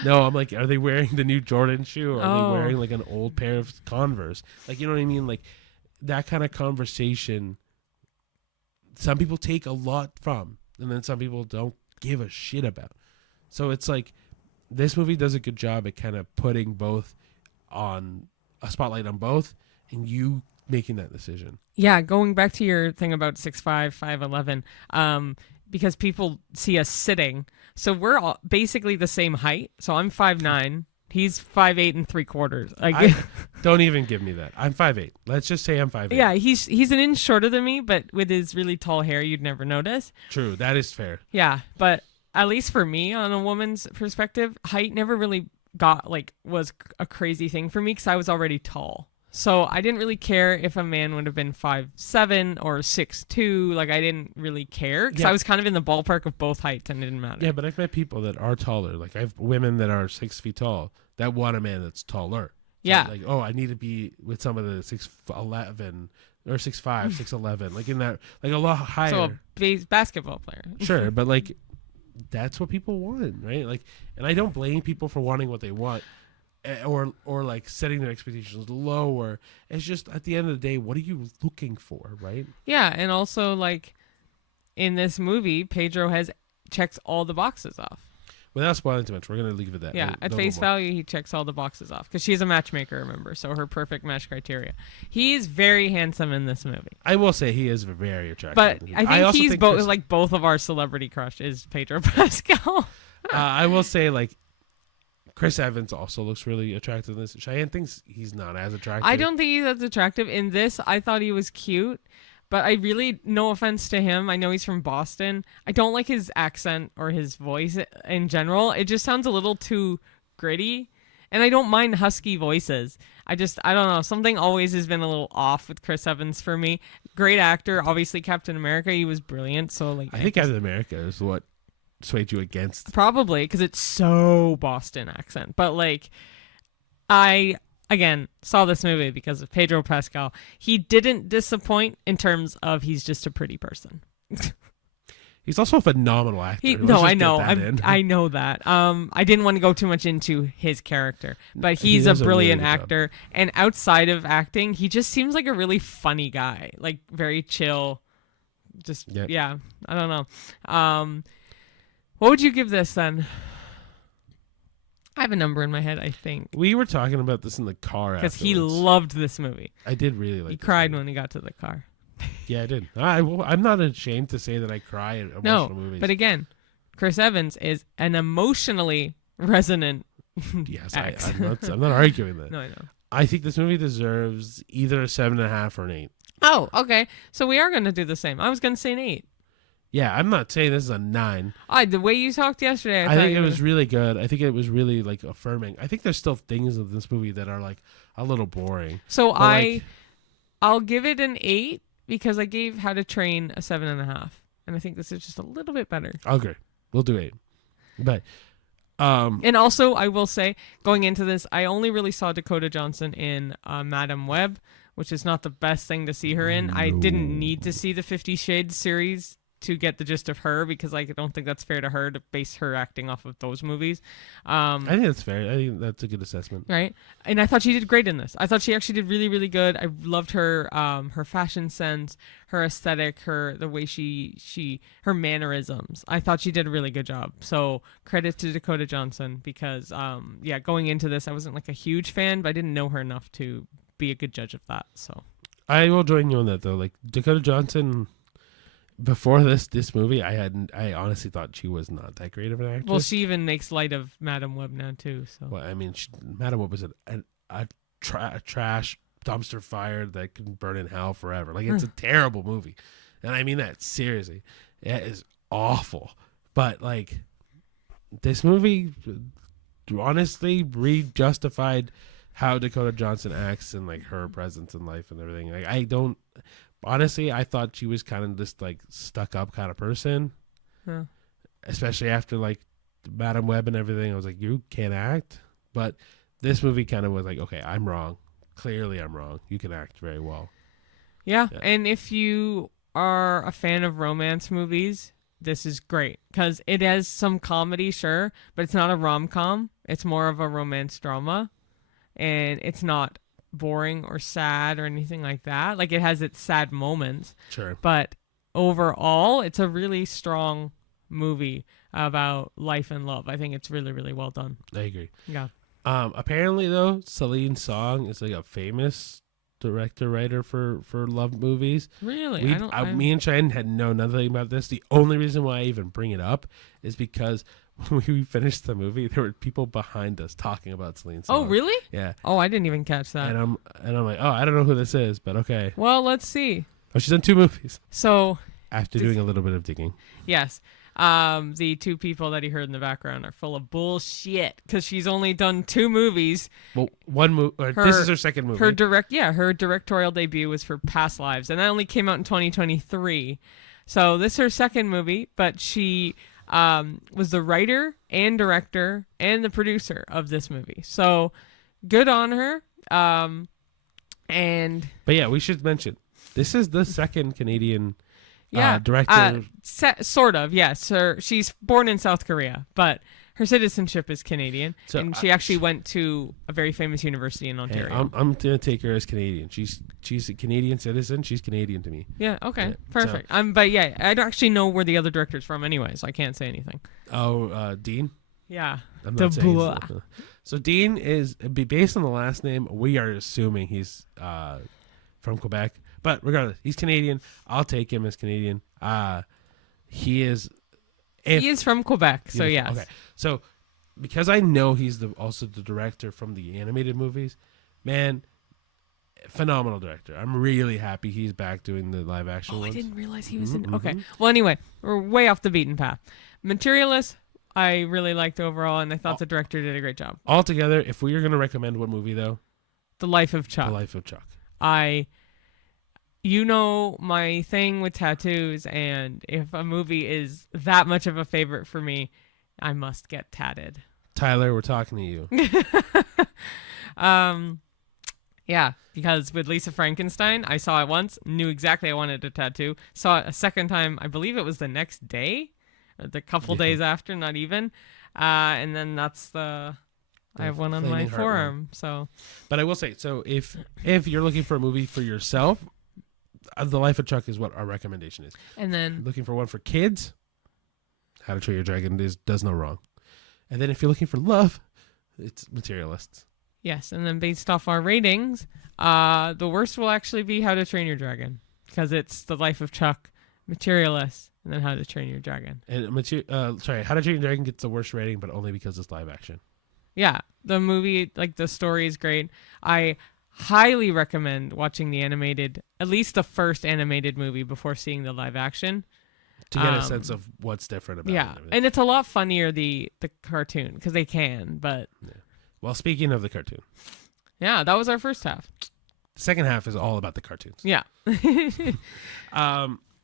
No, I'm like, are they wearing the new Jordan shoe, or are they Oh. wearing like an old pair of Converse? Like, you know what I mean? Like that kind of conversation some people take a lot from, and then some people don't give a shit about. So it's like this movie does a good job at kind of putting both on a spotlight on both, and you making that decision. Yeah, going back to your thing about 6'5", 5'11", because people see us sitting, so we're all basically the same height. So I'm 5'9", he's 5'8 3/4. Like, don't even give me that. I'm 5'8". Let's just say I'm 5'8". Yeah, he's an inch shorter than me, but with his really tall hair, you'd never notice. True, that is fair. Yeah, but at least for me, on a woman's perspective, height never really was a crazy thing for me because I was already tall. So I didn't really care if a man would have been 5'7" or 6'2". Like, I didn't really care because I was kind of in the ballpark of both heights and it didn't matter. Yeah, but I've met people that are taller. Like, I have women that are 6 feet tall that want a man that's taller. So yeah. Like, oh, I need to be with someone that is 6'11" or 6'5", 6'11", like in that, like a lot higher. So a basketball player. Sure, but like, that's what people want, right? Like, and I don't blame people for wanting what they want, or like setting their expectations lower. It's just at the end of the day, what are you looking for, right? Yeah, and also like in this movie, Pedro checks all the boxes off. Without spoiling too much, we're gonna leave it at that. Yeah, at face value, he checks all the boxes off because she's a matchmaker, remember? So her perfect match criteria. He's very handsome in this movie. I will say he is very attractive. But I think he's both of our celebrity crush is Pedro Pascal. I will say, like, Chris Evans also looks really attractive in this. Cheyenne thinks he's not as attractive. I don't think he's as attractive. In this, I thought he was cute. But I really, no offense to him, I know he's from Boston. I don't like his accent or his voice in general. It just sounds a little too gritty. And I don't mind husky voices. I don't know. Something always has been a little off with Chris Evans for me. Great actor. Obviously, Captain America, he was brilliant. So like, I think Captain America is what swayed you against. Probably, because it's so Boston accent. But like, Again, saw this movie because of Pedro Pascal. He didn't disappoint in terms of he's just a pretty person. He's also a phenomenal actor. I know. I know that. I didn't want to go too much into his character, but he's a brilliant actor. Job. And outside of acting, he just seems like a really funny guy, like very chill. Just, yeah, I don't know. What would you give this then? I have a number in my head, I think. We were talking about this in the car because he loved this movie. I did really like. He cried when he got to the car. Yeah, I did. I'm not ashamed to say that I cry at emotional movies. But again, Chris Evans is an emotionally resonant. Yes, I'm not arguing that. No, I know. I think this movie deserves either a 7.5 or an 8. Oh, okay. So we are going to do the same. I was going to say an 8. Yeah, I'm not saying this is a 9. The way you talked yesterday, I think it was really good. I think it was really like affirming. I think there's still things of this movie that are like a little boring. So I'll give it an 8 because I gave How to Train a 7.5, and I think this is just a little bit better. Okay, we'll do 8. But and also I will say, going into this, I only really saw Dakota Johnson in Madam Web, which is not the best thing to see her in. No. I didn't need to see the 50 Shades series to get the gist of her because I don't think that's fair to her to base her acting off of those movies. I think that's fair. I think that's a good assessment. Right. And I thought she did great in this. I thought she actually did really, really good. I loved her her fashion sense, her aesthetic, the way her mannerisms. I thought she did a really good job. So credit to Dakota Johnson because going into this I wasn't like a huge fan, but I didn't know her enough to be a good judge of that. So I will join you on that though. Like Dakota Johnson, before this movie, I honestly thought she was not that great of an actress. Well, she even makes light of Madam Web now too. So well, I mean, Madam Web was a trash dumpster fire that can burn in hell forever. Like it's a terrible movie, and I mean that seriously. It is awful. But like this movie, honestly, justified how Dakota Johnson acts and like her presence in life and everything. Like honestly, I thought she was kind of this like stuck up kind of person, especially after like Madam Web and everything. I was like, you can't act. But this movie kind of was like, okay, I'm wrong. Clearly, I'm wrong. You can act very well. Yeah, and if you are a fan of romance movies, this is great because it has some comedy, sure, but it's not a rom-com. It's more of a romance drama, and it's not boring or sad or anything like that. Like it has its sad moments, sure, but overall, it's a really strong movie about life and love. I think it's really, really well done. I agree. Yeah. Apparently, though, Celine Song is like a famous writer for love movies. Really? Me and Cheyenne had known nothing about this. The only reason why I even bring it up is because when we finished the movie, there were people behind us talking about Celine Song. Oh, really? Yeah. Oh, I didn't even catch that. And I'm like, oh, I don't know who this is, but okay. Well, let's see. Oh, she's done 2 movies. So After doing a little bit of digging. yes. The 2 people that he heard in the background are full of bullshit because she's only done 2 movies. Well, one movie. This is her second movie. Her directorial debut was for Past Lives, and that only came out in 2023. So this is her second movie, but she was the writer and director and the producer of this movie. So good on her. But yeah, we should mention this is the second Canadian. Director. Sort of, yes. She's born in South Korea, but her citizenship is Canadian, and she actually went to a very famous university in Ontario. Hey, I'm gonna take her as Canadian. She's a Canadian citizen. She's Canadian to me. Yeah. Okay. Yeah, perfect. But yeah, I don't actually know where the other director's from anyway, so I can't say anything. Oh, Dean. Yeah. I'm not saying so Dean is based on the last name. We are assuming he's from Quebec. But regardless, he's Canadian. I'll take him as Canadian. He is. He is from Quebec, so yes. Okay, so because I know he's also the director from the animated movies, man, phenomenal director. I'm really happy he's back doing the live action ones. I didn't realize he was in. Okay, well anyway, we're way off the beaten path. Materialists, I really liked overall, and I thought the director did a great job. Altogether, if we are going to recommend one movie though, The Life of Chuck. The Life of Chuck. You know my thing with tattoos, and if a movie is that much of a favorite for me, I must get tatted. Tyler, we're talking to you. Yeah, because with Lisa Frankenstein, I saw it once, knew exactly I wanted a tattoo. Saw it a second time, I believe it was the next day, or the couple days after, not even. And then I have one on my forearm. So, but I will say, so if you're looking for a movie for yourself, The Life of Chuck is what our recommendation is. And then looking for one for kids, How to Train Your Dragon does no wrong. And then if you're looking for love, it's Materialists. Yes, and then based off our ratings, the worst will actually be How to Train Your Dragon, because it's The Life of Chuck, Materialists, and then How to Train Your Dragon. And How to Train Your Dragon gets the worst rating, but only because it's live action. Yeah, the movie, like the story is great. I highly recommend watching the animated, at least the first animated movie before seeing the live action. To get a sense of what's different about it. Yeah, and it's a lot funnier, the cartoon, because they can, but... Yeah. Well, speaking of the cartoon. Yeah, that was our first half. The second half is all about the cartoons. Yeah.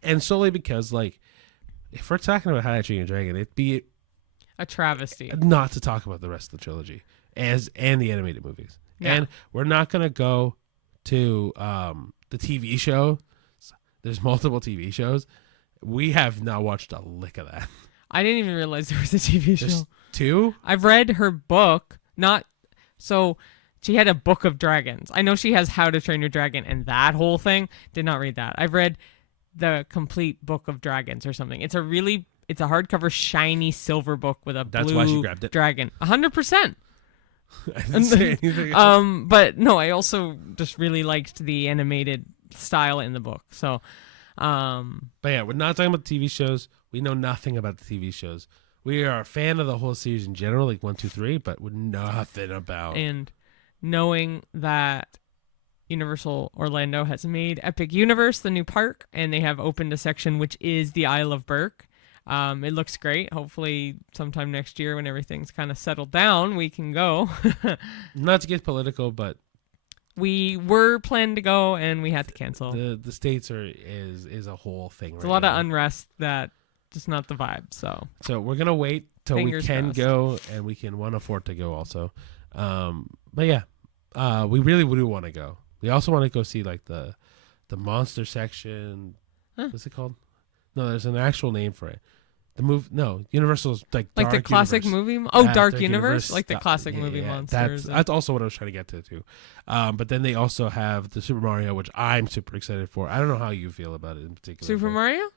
And solely because, like, if we're talking about How to Train Your Dragon, it'd be... a travesty. Not to talk about the rest of the trilogy and the animated movies. Yeah. And we're not going to go to the TV show. There's multiple TV shows. We have not watched a lick of that. I didn't even realize there was a TV show. There's 2? I've read her book. So she had a book of dragons. I know she has How to Train Your Dragon and that whole thing. Did not read that. I've read the complete book of dragons or something. It's a hardcover shiny silver book with a That's blue why she grabbed it. Dragon. 100%. I didn't say anything else. But no, I also just really liked the animated style in the book. So, but yeah, we're not talking about the TV shows. We know nothing about the TV shows. We are a fan of the whole series in general, like 1, 2, 3, but with nothing about. And knowing that Universal Orlando has made Epic Universe the new park, and they have opened a section which is the Isle of Berk. It looks great. Hopefully sometime next year when everything's kind of settled down, we can go. Not to get political, but we were planning to go and we had to cancel. The States is a whole thing. It's a lot of unrest that just not the vibe. So we're going to wait till we can crossed. go and we can afford to go also. But yeah, we really do want to go. We also want to go see like the monster section. Huh. What's it called? No, there's an actual name for it. Universal's like the Dark classic Universe. movie. Dark Universe, like the classic movie monsters. That's also what I was trying to get to too. But then they also have the Super Mario, which I'm super excited for. I don't know how you feel about it in particular. Super Mario?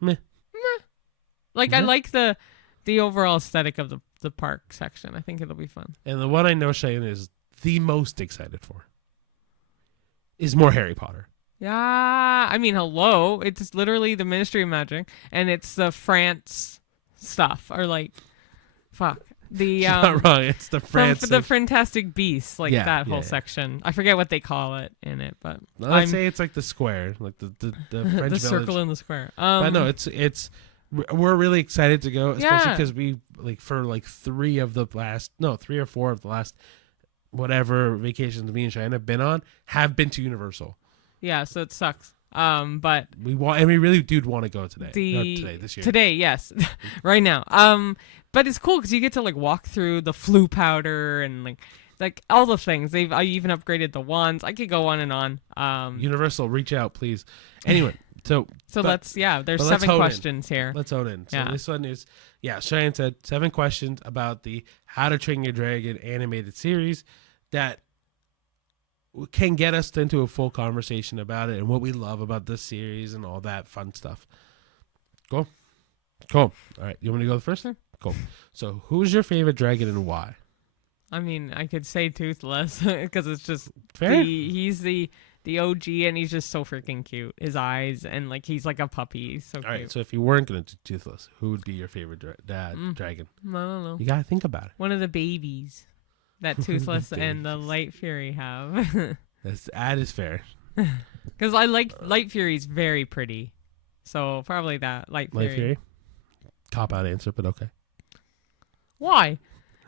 Meh. Like Yeah. I like the overall aesthetic of the park section. I think it'll be fun. And the one I know Cheyenne is the most excited for is more Harry Potter. Yeah, I mean, hello. It's literally the Ministry of Magic, and it's the France stuff, or like, fuck the You're not wrong. It's the France. the Fantastic Beasts, like Yeah, that yeah, whole yeah. section. I forget what they call it in it, but Let's say it's like the square, like the French the village. circle in the square. But no, it's we're really excited to go, especially Yeah. because we like for like 3 or 4 of the last whatever vacations me and Cheyenne have been to Universal. yeah, so it sucks. But We really do want to go today. This year. Today, yes, right now. But it's cool because you get to like walk through the flu powder and like all the things. I even upgraded the wands. I could go on and on. Universal, reach out, please. Anyway, so There's let's 7 hone in. questions here. let's own in. So Yeah. this one is, Cheyenne said 7 questions about the How to Train Your Dragon animated series that can get us into a full conversation about it and what we love about this series and all that fun stuff. Cool. All right, you want me to go first? Cool. So who's your favorite dragon and why? I mean, I could say Toothless because it's just Fair. he's the OG and he's just so freaking cute. His eyes and like he's like a puppy. He's so All right, cute. so if you weren't going to do Toothless, who would be your favorite dragon? I don't know. You got to think about it. One of the babies that Toothless and the babies. Light Fury have. That is fair. Because I like Light Fury's very pretty. So probably that Light Fury. Light Fury? Cop out answer, but okay. Why?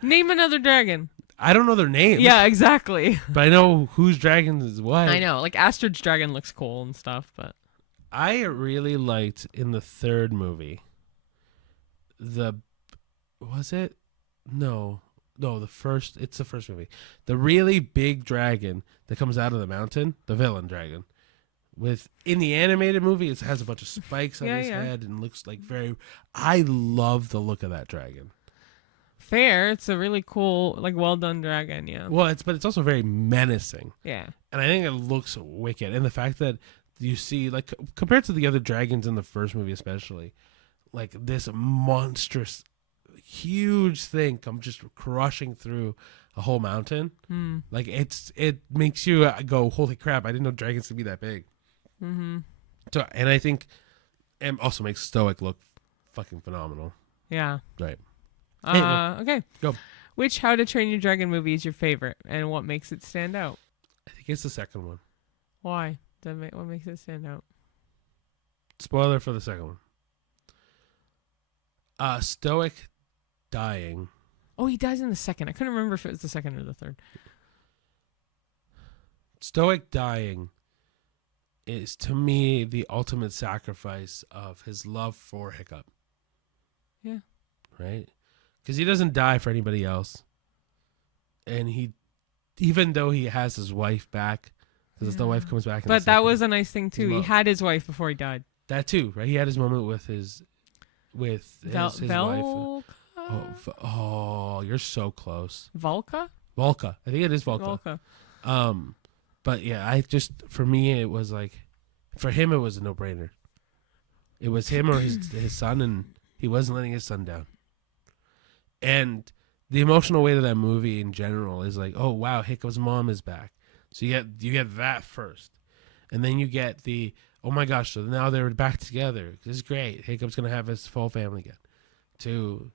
Name another dragon. I don't know their names. Yeah, exactly. But I know whose dragon is what. I know. Like Astrid's dragon looks cool and stuff, but I really liked in the 3rd movie was it? No, the first. It's the first movie. The really big dragon that comes out of the mountain, the villain dragon. In the animated movie, it has a bunch of spikes on his head and looks like very. I love the look of that dragon. fair. It's a really cool, like, well done dragon. Yeah. Well, it's also very menacing, Yeah. and I think it looks wicked. And the fact that you see, like, compared to the other dragons in the first movie, especially, like this monstrous, huge thing come just crushing through a whole mountain. Like it makes you go, holy crap! I didn't know dragons could be that big. Mm-hmm. So, and I think, and also makes Stoic look fucking phenomenal. Yeah. Right. Okay. Go. Which How to Train Your Dragon movie is your favorite, and what makes it stand out? I think it's the second one. Why? What makes it stand out? Spoiler for the second one. Stoic dying. Oh, he dies in the second. I couldn't remember if it was the second or the third. Stoic dying is, to me, the ultimate sacrifice of his love for Hiccup. Yeah. Right? Because he doesn't die for anybody else. And even though he has his wife back, because the wife comes back. But that was a nice thing, too. He had his wife before he died. That, too, right? He had his moment with his wife. Oh, you're so close. Volca? Volca. I think it is Volca. But yeah, for me, it was like, for him, it was a no-brainer. It was him or his son, and he wasn't letting his son down. And the emotional weight of that movie in general is like, oh wow, Hiccup's mom is back. So you get that first, and then you get the, oh my gosh, so now they're back together. This is great. Hiccup's gonna have his full family again. To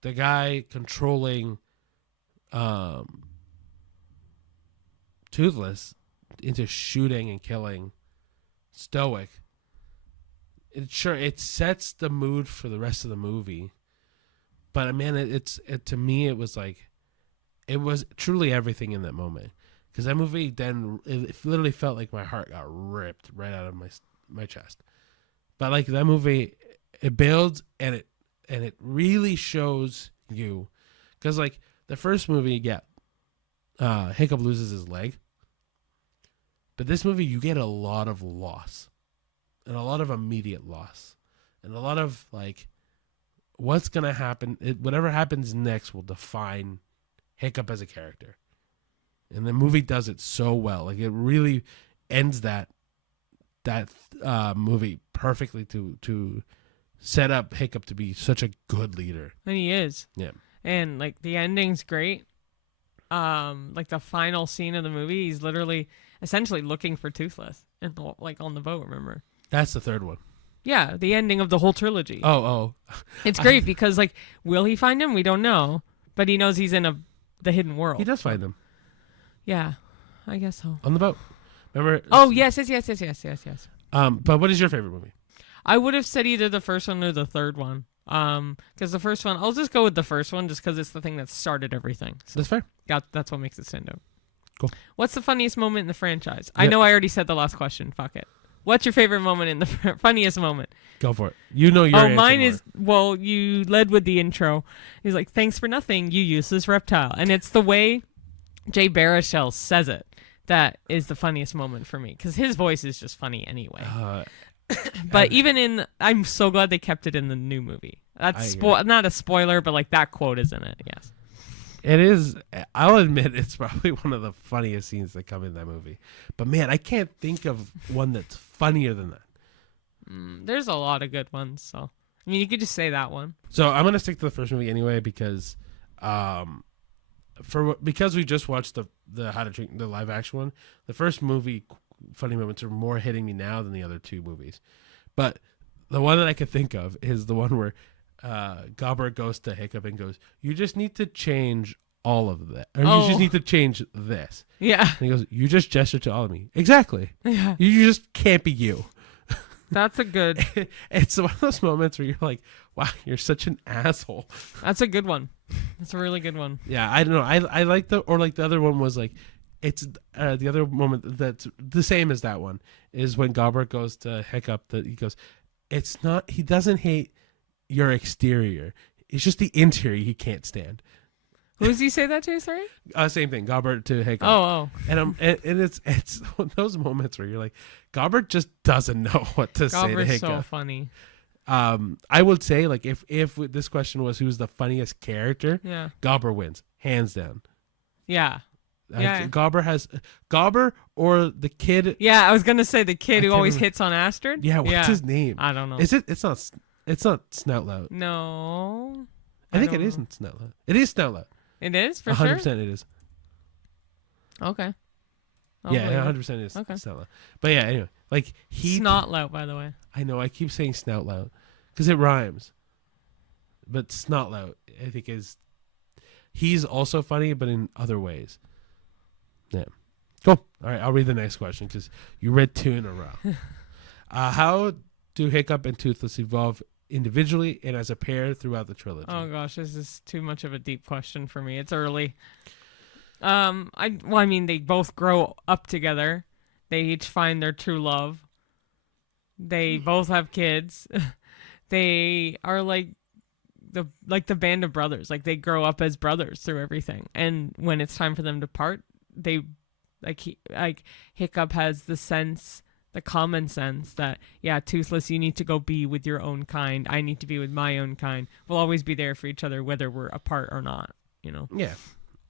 the guy controlling Toothless into shooting and killing Stoic. It sets the mood for the rest of the movie. But man, to me it was like, it was truly everything in that moment. Because that movie then, it literally felt like my heart got ripped right out of my chest. But like that movie, it builds and it really shows you, because like the first movie, Hiccup loses his leg. But this movie, you get a lot of loss, and a lot of immediate loss, and a lot of like, what's gonna happen? Whatever happens next will define Hiccup as a character, and the movie does it so well. Like it really ends that that movie perfectly to set up Hiccup to be such a good leader. And he is. Yeah. And like the ending's great. Like the final scene of the movie, he's literally essentially looking for Toothless and like on the boat, remember? That's the third one. Yeah, the ending of the whole trilogy. Oh. It's great because like, will he find him? We don't know, but he knows he's in the hidden world. He does find him. Yeah, I guess so. On the boat. Remember? Oh, yes. But what is your favorite movie? I would have said either the first one or the third one. Because the first one, I'll just go with the first one just because it's the thing that started everything. So That's fair. that's what makes it stand out. Cool. What's the funniest moment in the franchise? I know I already said the last question. Fuck it. What's your favorite moment in the funniest moment? Go for it. You know your answer. Mine more. is, well, you led with the intro. He's like, thanks for nothing, you useless reptile. And it's the way Jay Baruchel says it that is the funniest moment for me. Because his voice is just funny anyway. But I'm so glad they kept it in the new movie. That's not a spoiler, but like that quote is in it, yes. It is. I'll admit it's probably one of the funniest scenes that come in that movie. But man, I can't think of one that's funnier than that. There's a lot of good ones. So I mean, you could just say that one. So I'm gonna stick to the first movie anyway because, because we just watched the How to Drink the live action one. The first movie funny moments are more hitting me now than the other two movies. But the one that I could think of is the one where Gobber goes to Hiccup and goes, "You just need to change all of that, or you just need to change this." Yeah. And he goes, "You just gestured to all of me." Exactly. Yeah. You just can't be you. That's a good. It's one of those moments where you're like, "Wow, you're such an asshole." That's a good one. That's a really good one. Yeah, I don't know. I like the other one was like, it's the other moment that's the same as that one is when Gobber goes to Hiccup. That he goes, it's not. He doesn't hate your exterior. It's just the interior he can't stand. Who does he say that to? Sorry. Same thing. Gobber to Hiccup. Oh. And it's one of those moments where you're like, Gobber just doesn't know what to say to Hiccup. So funny. I would say like if this question was who's the funniest character, yeah, Gobber wins hands down. Yeah. Gobber or the kid. Yeah, I was gonna say the kid who always hits on Astrid. Yeah, what's his name? I don't know. Is it? It's not Snoutlout. No. I think it isn't Snoutlout. It is Snoutlout. It is for 100% sure. It is. Okay. Yeah, 100% it is Snoutlout. But yeah, anyway, like Snotlout, by the way. I know I keep saying Snoutlout because it rhymes, but Snotlout I think he's also funny, but in other ways. Yeah. Cool. All right, I'll read the next question because you read two in a row. How do Hiccup and Toothless evolve individually and as a pair throughout the trilogy? Oh gosh, this is too much of a deep question for me. It's early. I mean, they both grow up together. They each find their true love. They both have kids. They are like the band of brothers. Like they grow up as brothers through everything. And when it's time for them to part, they Hiccup has the common sense that, yeah, Toothless, you need to go be with your own kind. I need to be with my own kind. We'll always be there for each other, whether we're apart or not, you know? Yeah.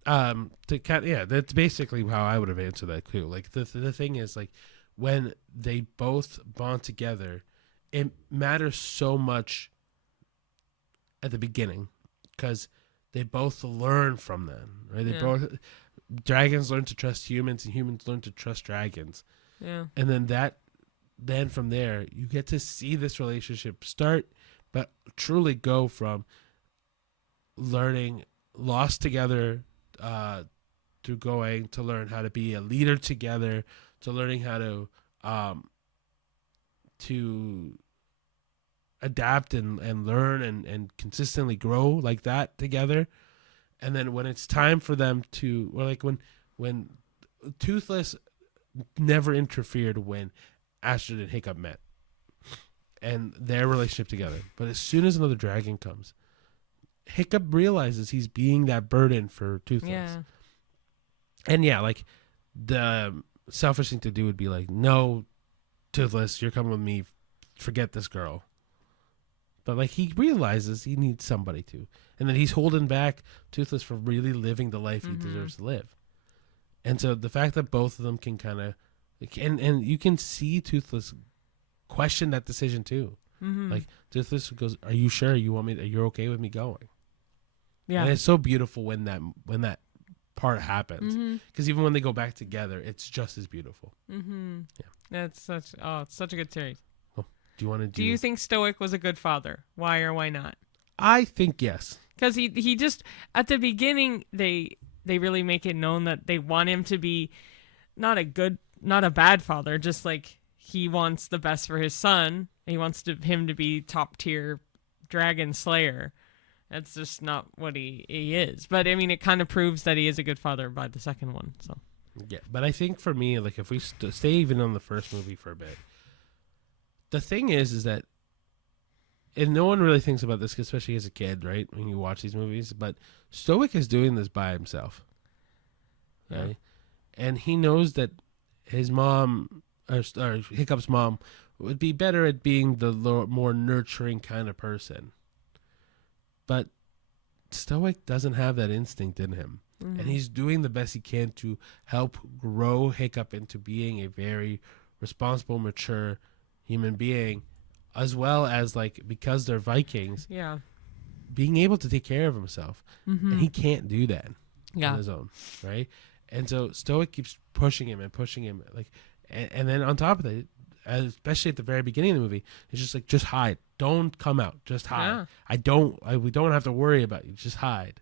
That's basically how I would have answered that too. Like the thing is, like, when they both bond together, it matters so much at the beginning because they both learn from them, right? Dragons learn to trust humans and humans learn to trust dragons. Yeah. And then from there, you get to see this relationship start, but truly go from learning lost together to going to learn how to be a leader together, to learning how to adapt and learn and consistently grow like that together. And then when it's time for them to, or like when Toothless never interfered when Astrid and Hiccup met and their relationship together. But as soon as another dragon comes, Hiccup realizes he's being that burden for Toothless. Yeah. And yeah, like the selfish thing to do would be like, no, Toothless, you're coming with me. Forget this girl. But like he realizes he needs somebody to. And then he's holding back Toothless from really living the life he deserves to live. And so the fact that both of them can kind of Like, and you can see Toothless question that decision too. Like Toothless goes, "Are you sure you want me? Are you okay with me going?" Yeah. And it's so beautiful when that part happens, because even when they go back together, it's just as beautiful. Yeah. That's such a good series. Well, do you want to Do you think Stoic was a good father? Why or why not? I think yes. Because he just at the beginning they really make it known that they want him to be not a bad father, just like he wants the best for his son. He wants him to be top tier dragon slayer. That's just not what he is. But I mean, it kind of proves that he is a good father by the second one. So Yeah, but I think for me, like if we stay even on the first movie for a bit, the thing is that, and no one really thinks about this, especially as a kid, right? When you watch these movies, but Stoic is doing this by himself, right? And he knows that his mom, or Hiccup's mom, would be better at being the more nurturing kind of person. But Stoic doesn't have that instinct in him. And he's doing the best he can to help grow Hiccup into being a very responsible, mature human being, as well as, like, because they're Vikings, being able to take care of himself. And he can't do that on his own, right? And so Stoic keeps pushing him, like, and then on top of that, especially at the very beginning of the movie, it's just like, just hide, don't come out, just hide. We don't have to worry about you, just hide.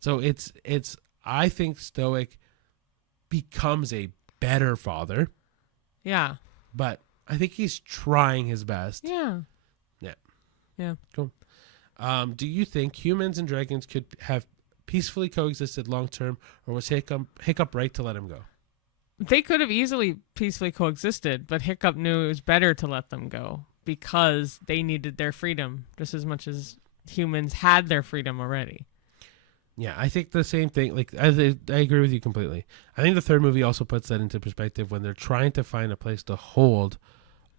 So I think Stoic becomes a better father. Yeah. But I think he's trying his best. Yeah. Yeah. Yeah. Cool. Do you think humans and dragons could have peacefully coexisted long term, or was Hiccup right to let him go? They could have easily peacefully coexisted, but Hiccup knew it was better to let them go because they needed their freedom just as much as humans had their freedom already. Yeah, I think the same thing. Like, I agree with you completely. I think the third movie also puts that into perspective when they're trying to find a place to hold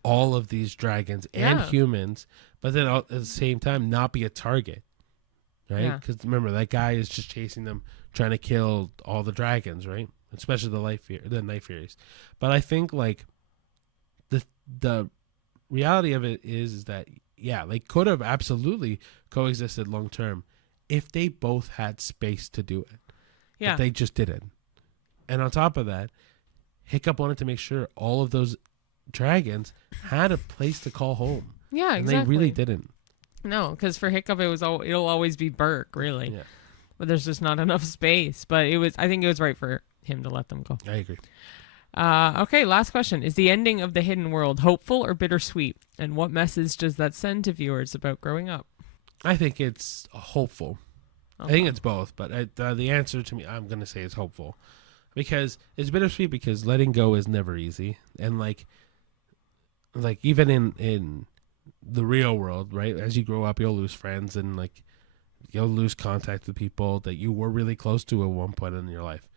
all of these dragons and humans, but then at the same time not be a target, right? Because remember, that guy is just chasing them, trying to kill all the dragons, right? Especially the Night Furies. But I think, like, the reality of it is that, yeah, they could have absolutely coexisted long term if they both had space to do it. Yeah. But they just didn't. And on top of that, Hiccup wanted to make sure all of those dragons had a place to call home. Yeah, and exactly. they really didn't. No, because for Hiccup, it'll always be Burke, really. Yeah. But there's just not enough space. But I think it was right for him to let them go. I agree. Okay, last question. Is the ending of The Hidden World hopeful or bittersweet? And what message does that send to viewers about growing up? I think it's hopeful. Okay. I think it's both, but the answer to me, I'm going to say is hopeful. Because it's bittersweet because letting go is never easy. And like even in the real world, right? As you grow up, you'll lose friends and like you'll lose contact with people that you were really close to at one point in your life.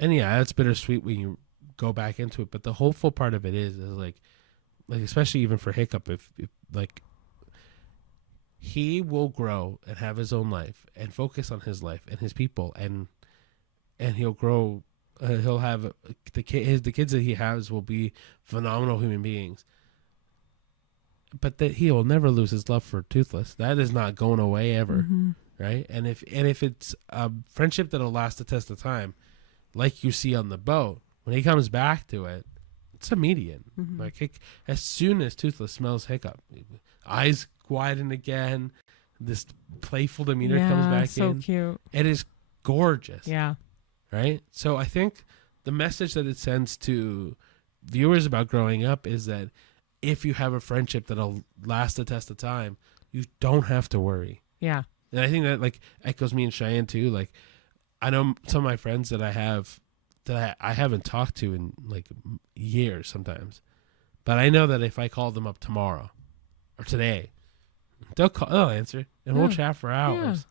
And yeah, that's bittersweet when you go back into it. But the hopeful part of it is like especially even for Hiccup, if like he will grow and have his own life and focus on his life and his people, and he'll grow. He'll have the kids that he has will be phenomenal human beings. But that he will never lose his love for Toothless. That is not going away ever, right? And if it's a friendship that'll last the test of time, like you see on the boat, when he comes back to it, it's immediate. Like as soon as Toothless smells Hiccup, eyes widen again, this playful demeanor comes back in. So cute. It is gorgeous. Yeah. Right? So I think the message that it sends to viewers about growing up is that if you have a friendship that'll last the test of time, you don't have to worry. Yeah. And I think that like echoes me and Cheyenne too. Like I know some of my friends that I have that I haven't talked to in like years sometimes. But I know that if I call them up tomorrow or today, they'll answer and we'll chat for hours.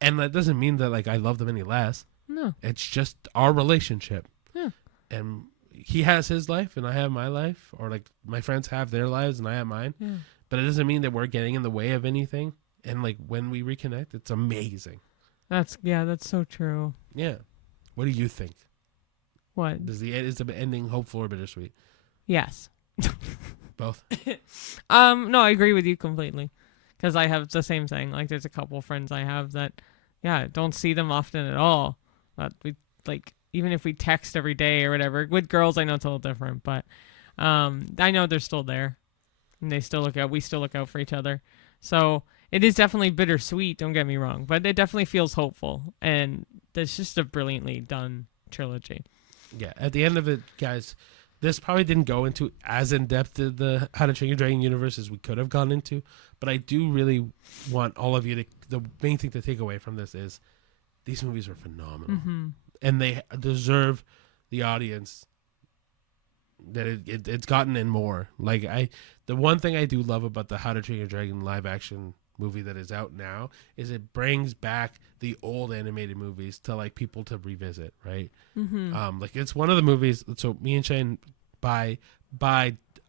Yeah. And that doesn't mean that like I love them any less. No. It's just our relationship. Yeah. And he has his life and I have my life, or like my friends have their lives and I have mine. Yeah. But it doesn't mean that we're getting in the way of anything. And like when we reconnect, it's amazing. That's so true. Yeah. What do you think? What? Is the ending hopeful or bittersweet? Yes. Both. No, I agree with you completely. Because I have the same thing. Like, there's a couple friends I have that, yeah, don't see them often at all. But we, like, even if we text every day or whatever. With girls, I know it's a little different. But I know they're still there. And they still look out. We still look out for each other. So it is definitely bittersweet, don't get me wrong. But it definitely feels hopeful. And it's just a brilliantly done trilogy. Yeah, at the end of it, guys, this probably didn't go into as in-depth the How to Train Your Dragon universe as we could have gone into. But I do really want all of you to... The main thing to take away from this is these movies are phenomenal. Mm-hmm. And they deserve the audience that it's gotten and more. Like, the one thing I do love about the How to Train Your Dragon live-action movie that is out now is it brings back the old animated movies to, like, people to revisit, right? Mm-hmm. Like, it's one of the movies... So me and Shane buy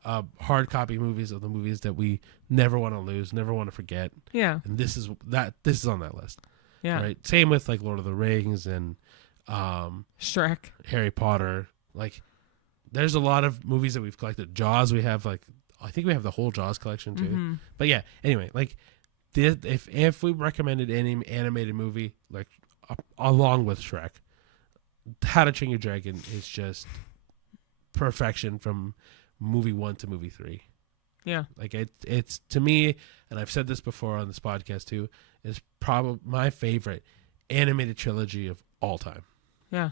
hard copy movies of the movies that we never want to lose, never want to forget. Yeah. And this is on that list. Yeah. Right. Same with, like, Lord of the Rings and Shrek, Harry Potter. Like, there's a lot of movies that we've collected. Jaws, we have, like, I think we have the whole Jaws collection too. Mm-hmm. But yeah, anyway, like, if we recommended any animated movie, like, along with Shrek, How to Train Your Dragon is just perfection from movie 1 to movie 3. Yeah. Like, it's to me, and I've said this before on this podcast too, is probably my favorite animated trilogy of all time. Yeah.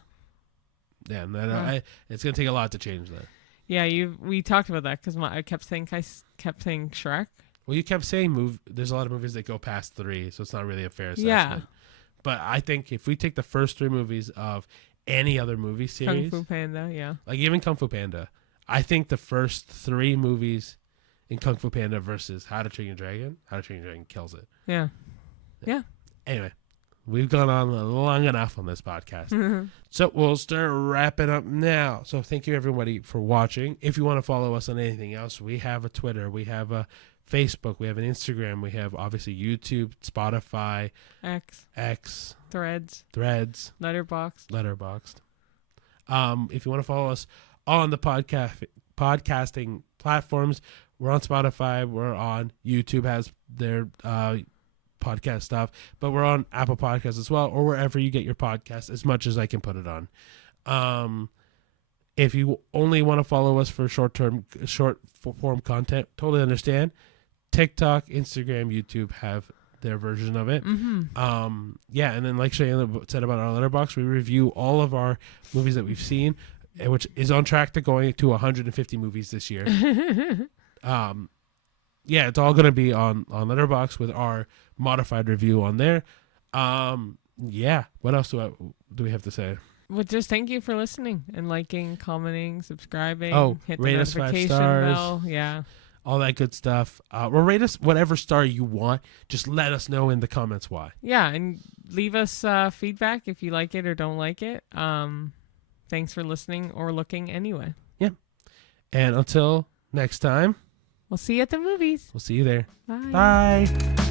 Yeah, and then it's gonna take a lot to change that. Yeah, we talked about that because I kept saying Shrek. Well, you kept saying there's a lot of movies that go past 3, so it's not really a fair assessment. Yeah. But I think if we take the first 3 movies of any other movie series, Kung Fu Panda, yeah. like even Kung Fu Panda, I think the first 3 movies in Kung Fu Panda versus How to Train Your Dragon, How to Train Your Dragon kills it. Yeah. Yeah. Anyway, we've gone on long enough on this podcast. So we'll start wrapping up now. So thank you, everybody, for watching. If you want to follow us on anything else, we have a Twitter, we have a Facebook, we have an Instagram, we have obviously YouTube, Spotify, X, Threads, Letterboxd. If you want to follow us on the podcasting platforms, we're on Spotify, we're on YouTube, has their podcast stuff, but we're on Apple Podcasts as well, or wherever you get your podcasts, as much as I can put it on. If you only want to follow us for short form content, totally understand. TikTok, Instagram, YouTube have their version of it. Mm-hmm. Yeah, and then like Cheyenne said about our letterbox, we review all of our movies that we've seen, which is on track to going to 150 movies this year. Yeah, it's all going to be on Letterboxd with our modified review on there. Yeah, what else do we have to say? Well, just thank you for listening and liking, commenting, subscribing. Hit the rate us 5 notification stars. bell. Yeah. All that good stuff. Or rate us whatever star you want. Just let us know in the comments why. Yeah, and leave us feedback if you like it or don't like it. Thanks for listening or looking anyway. Yeah. And until next time, we'll see you at the movies. We'll see you there. Bye. Bye.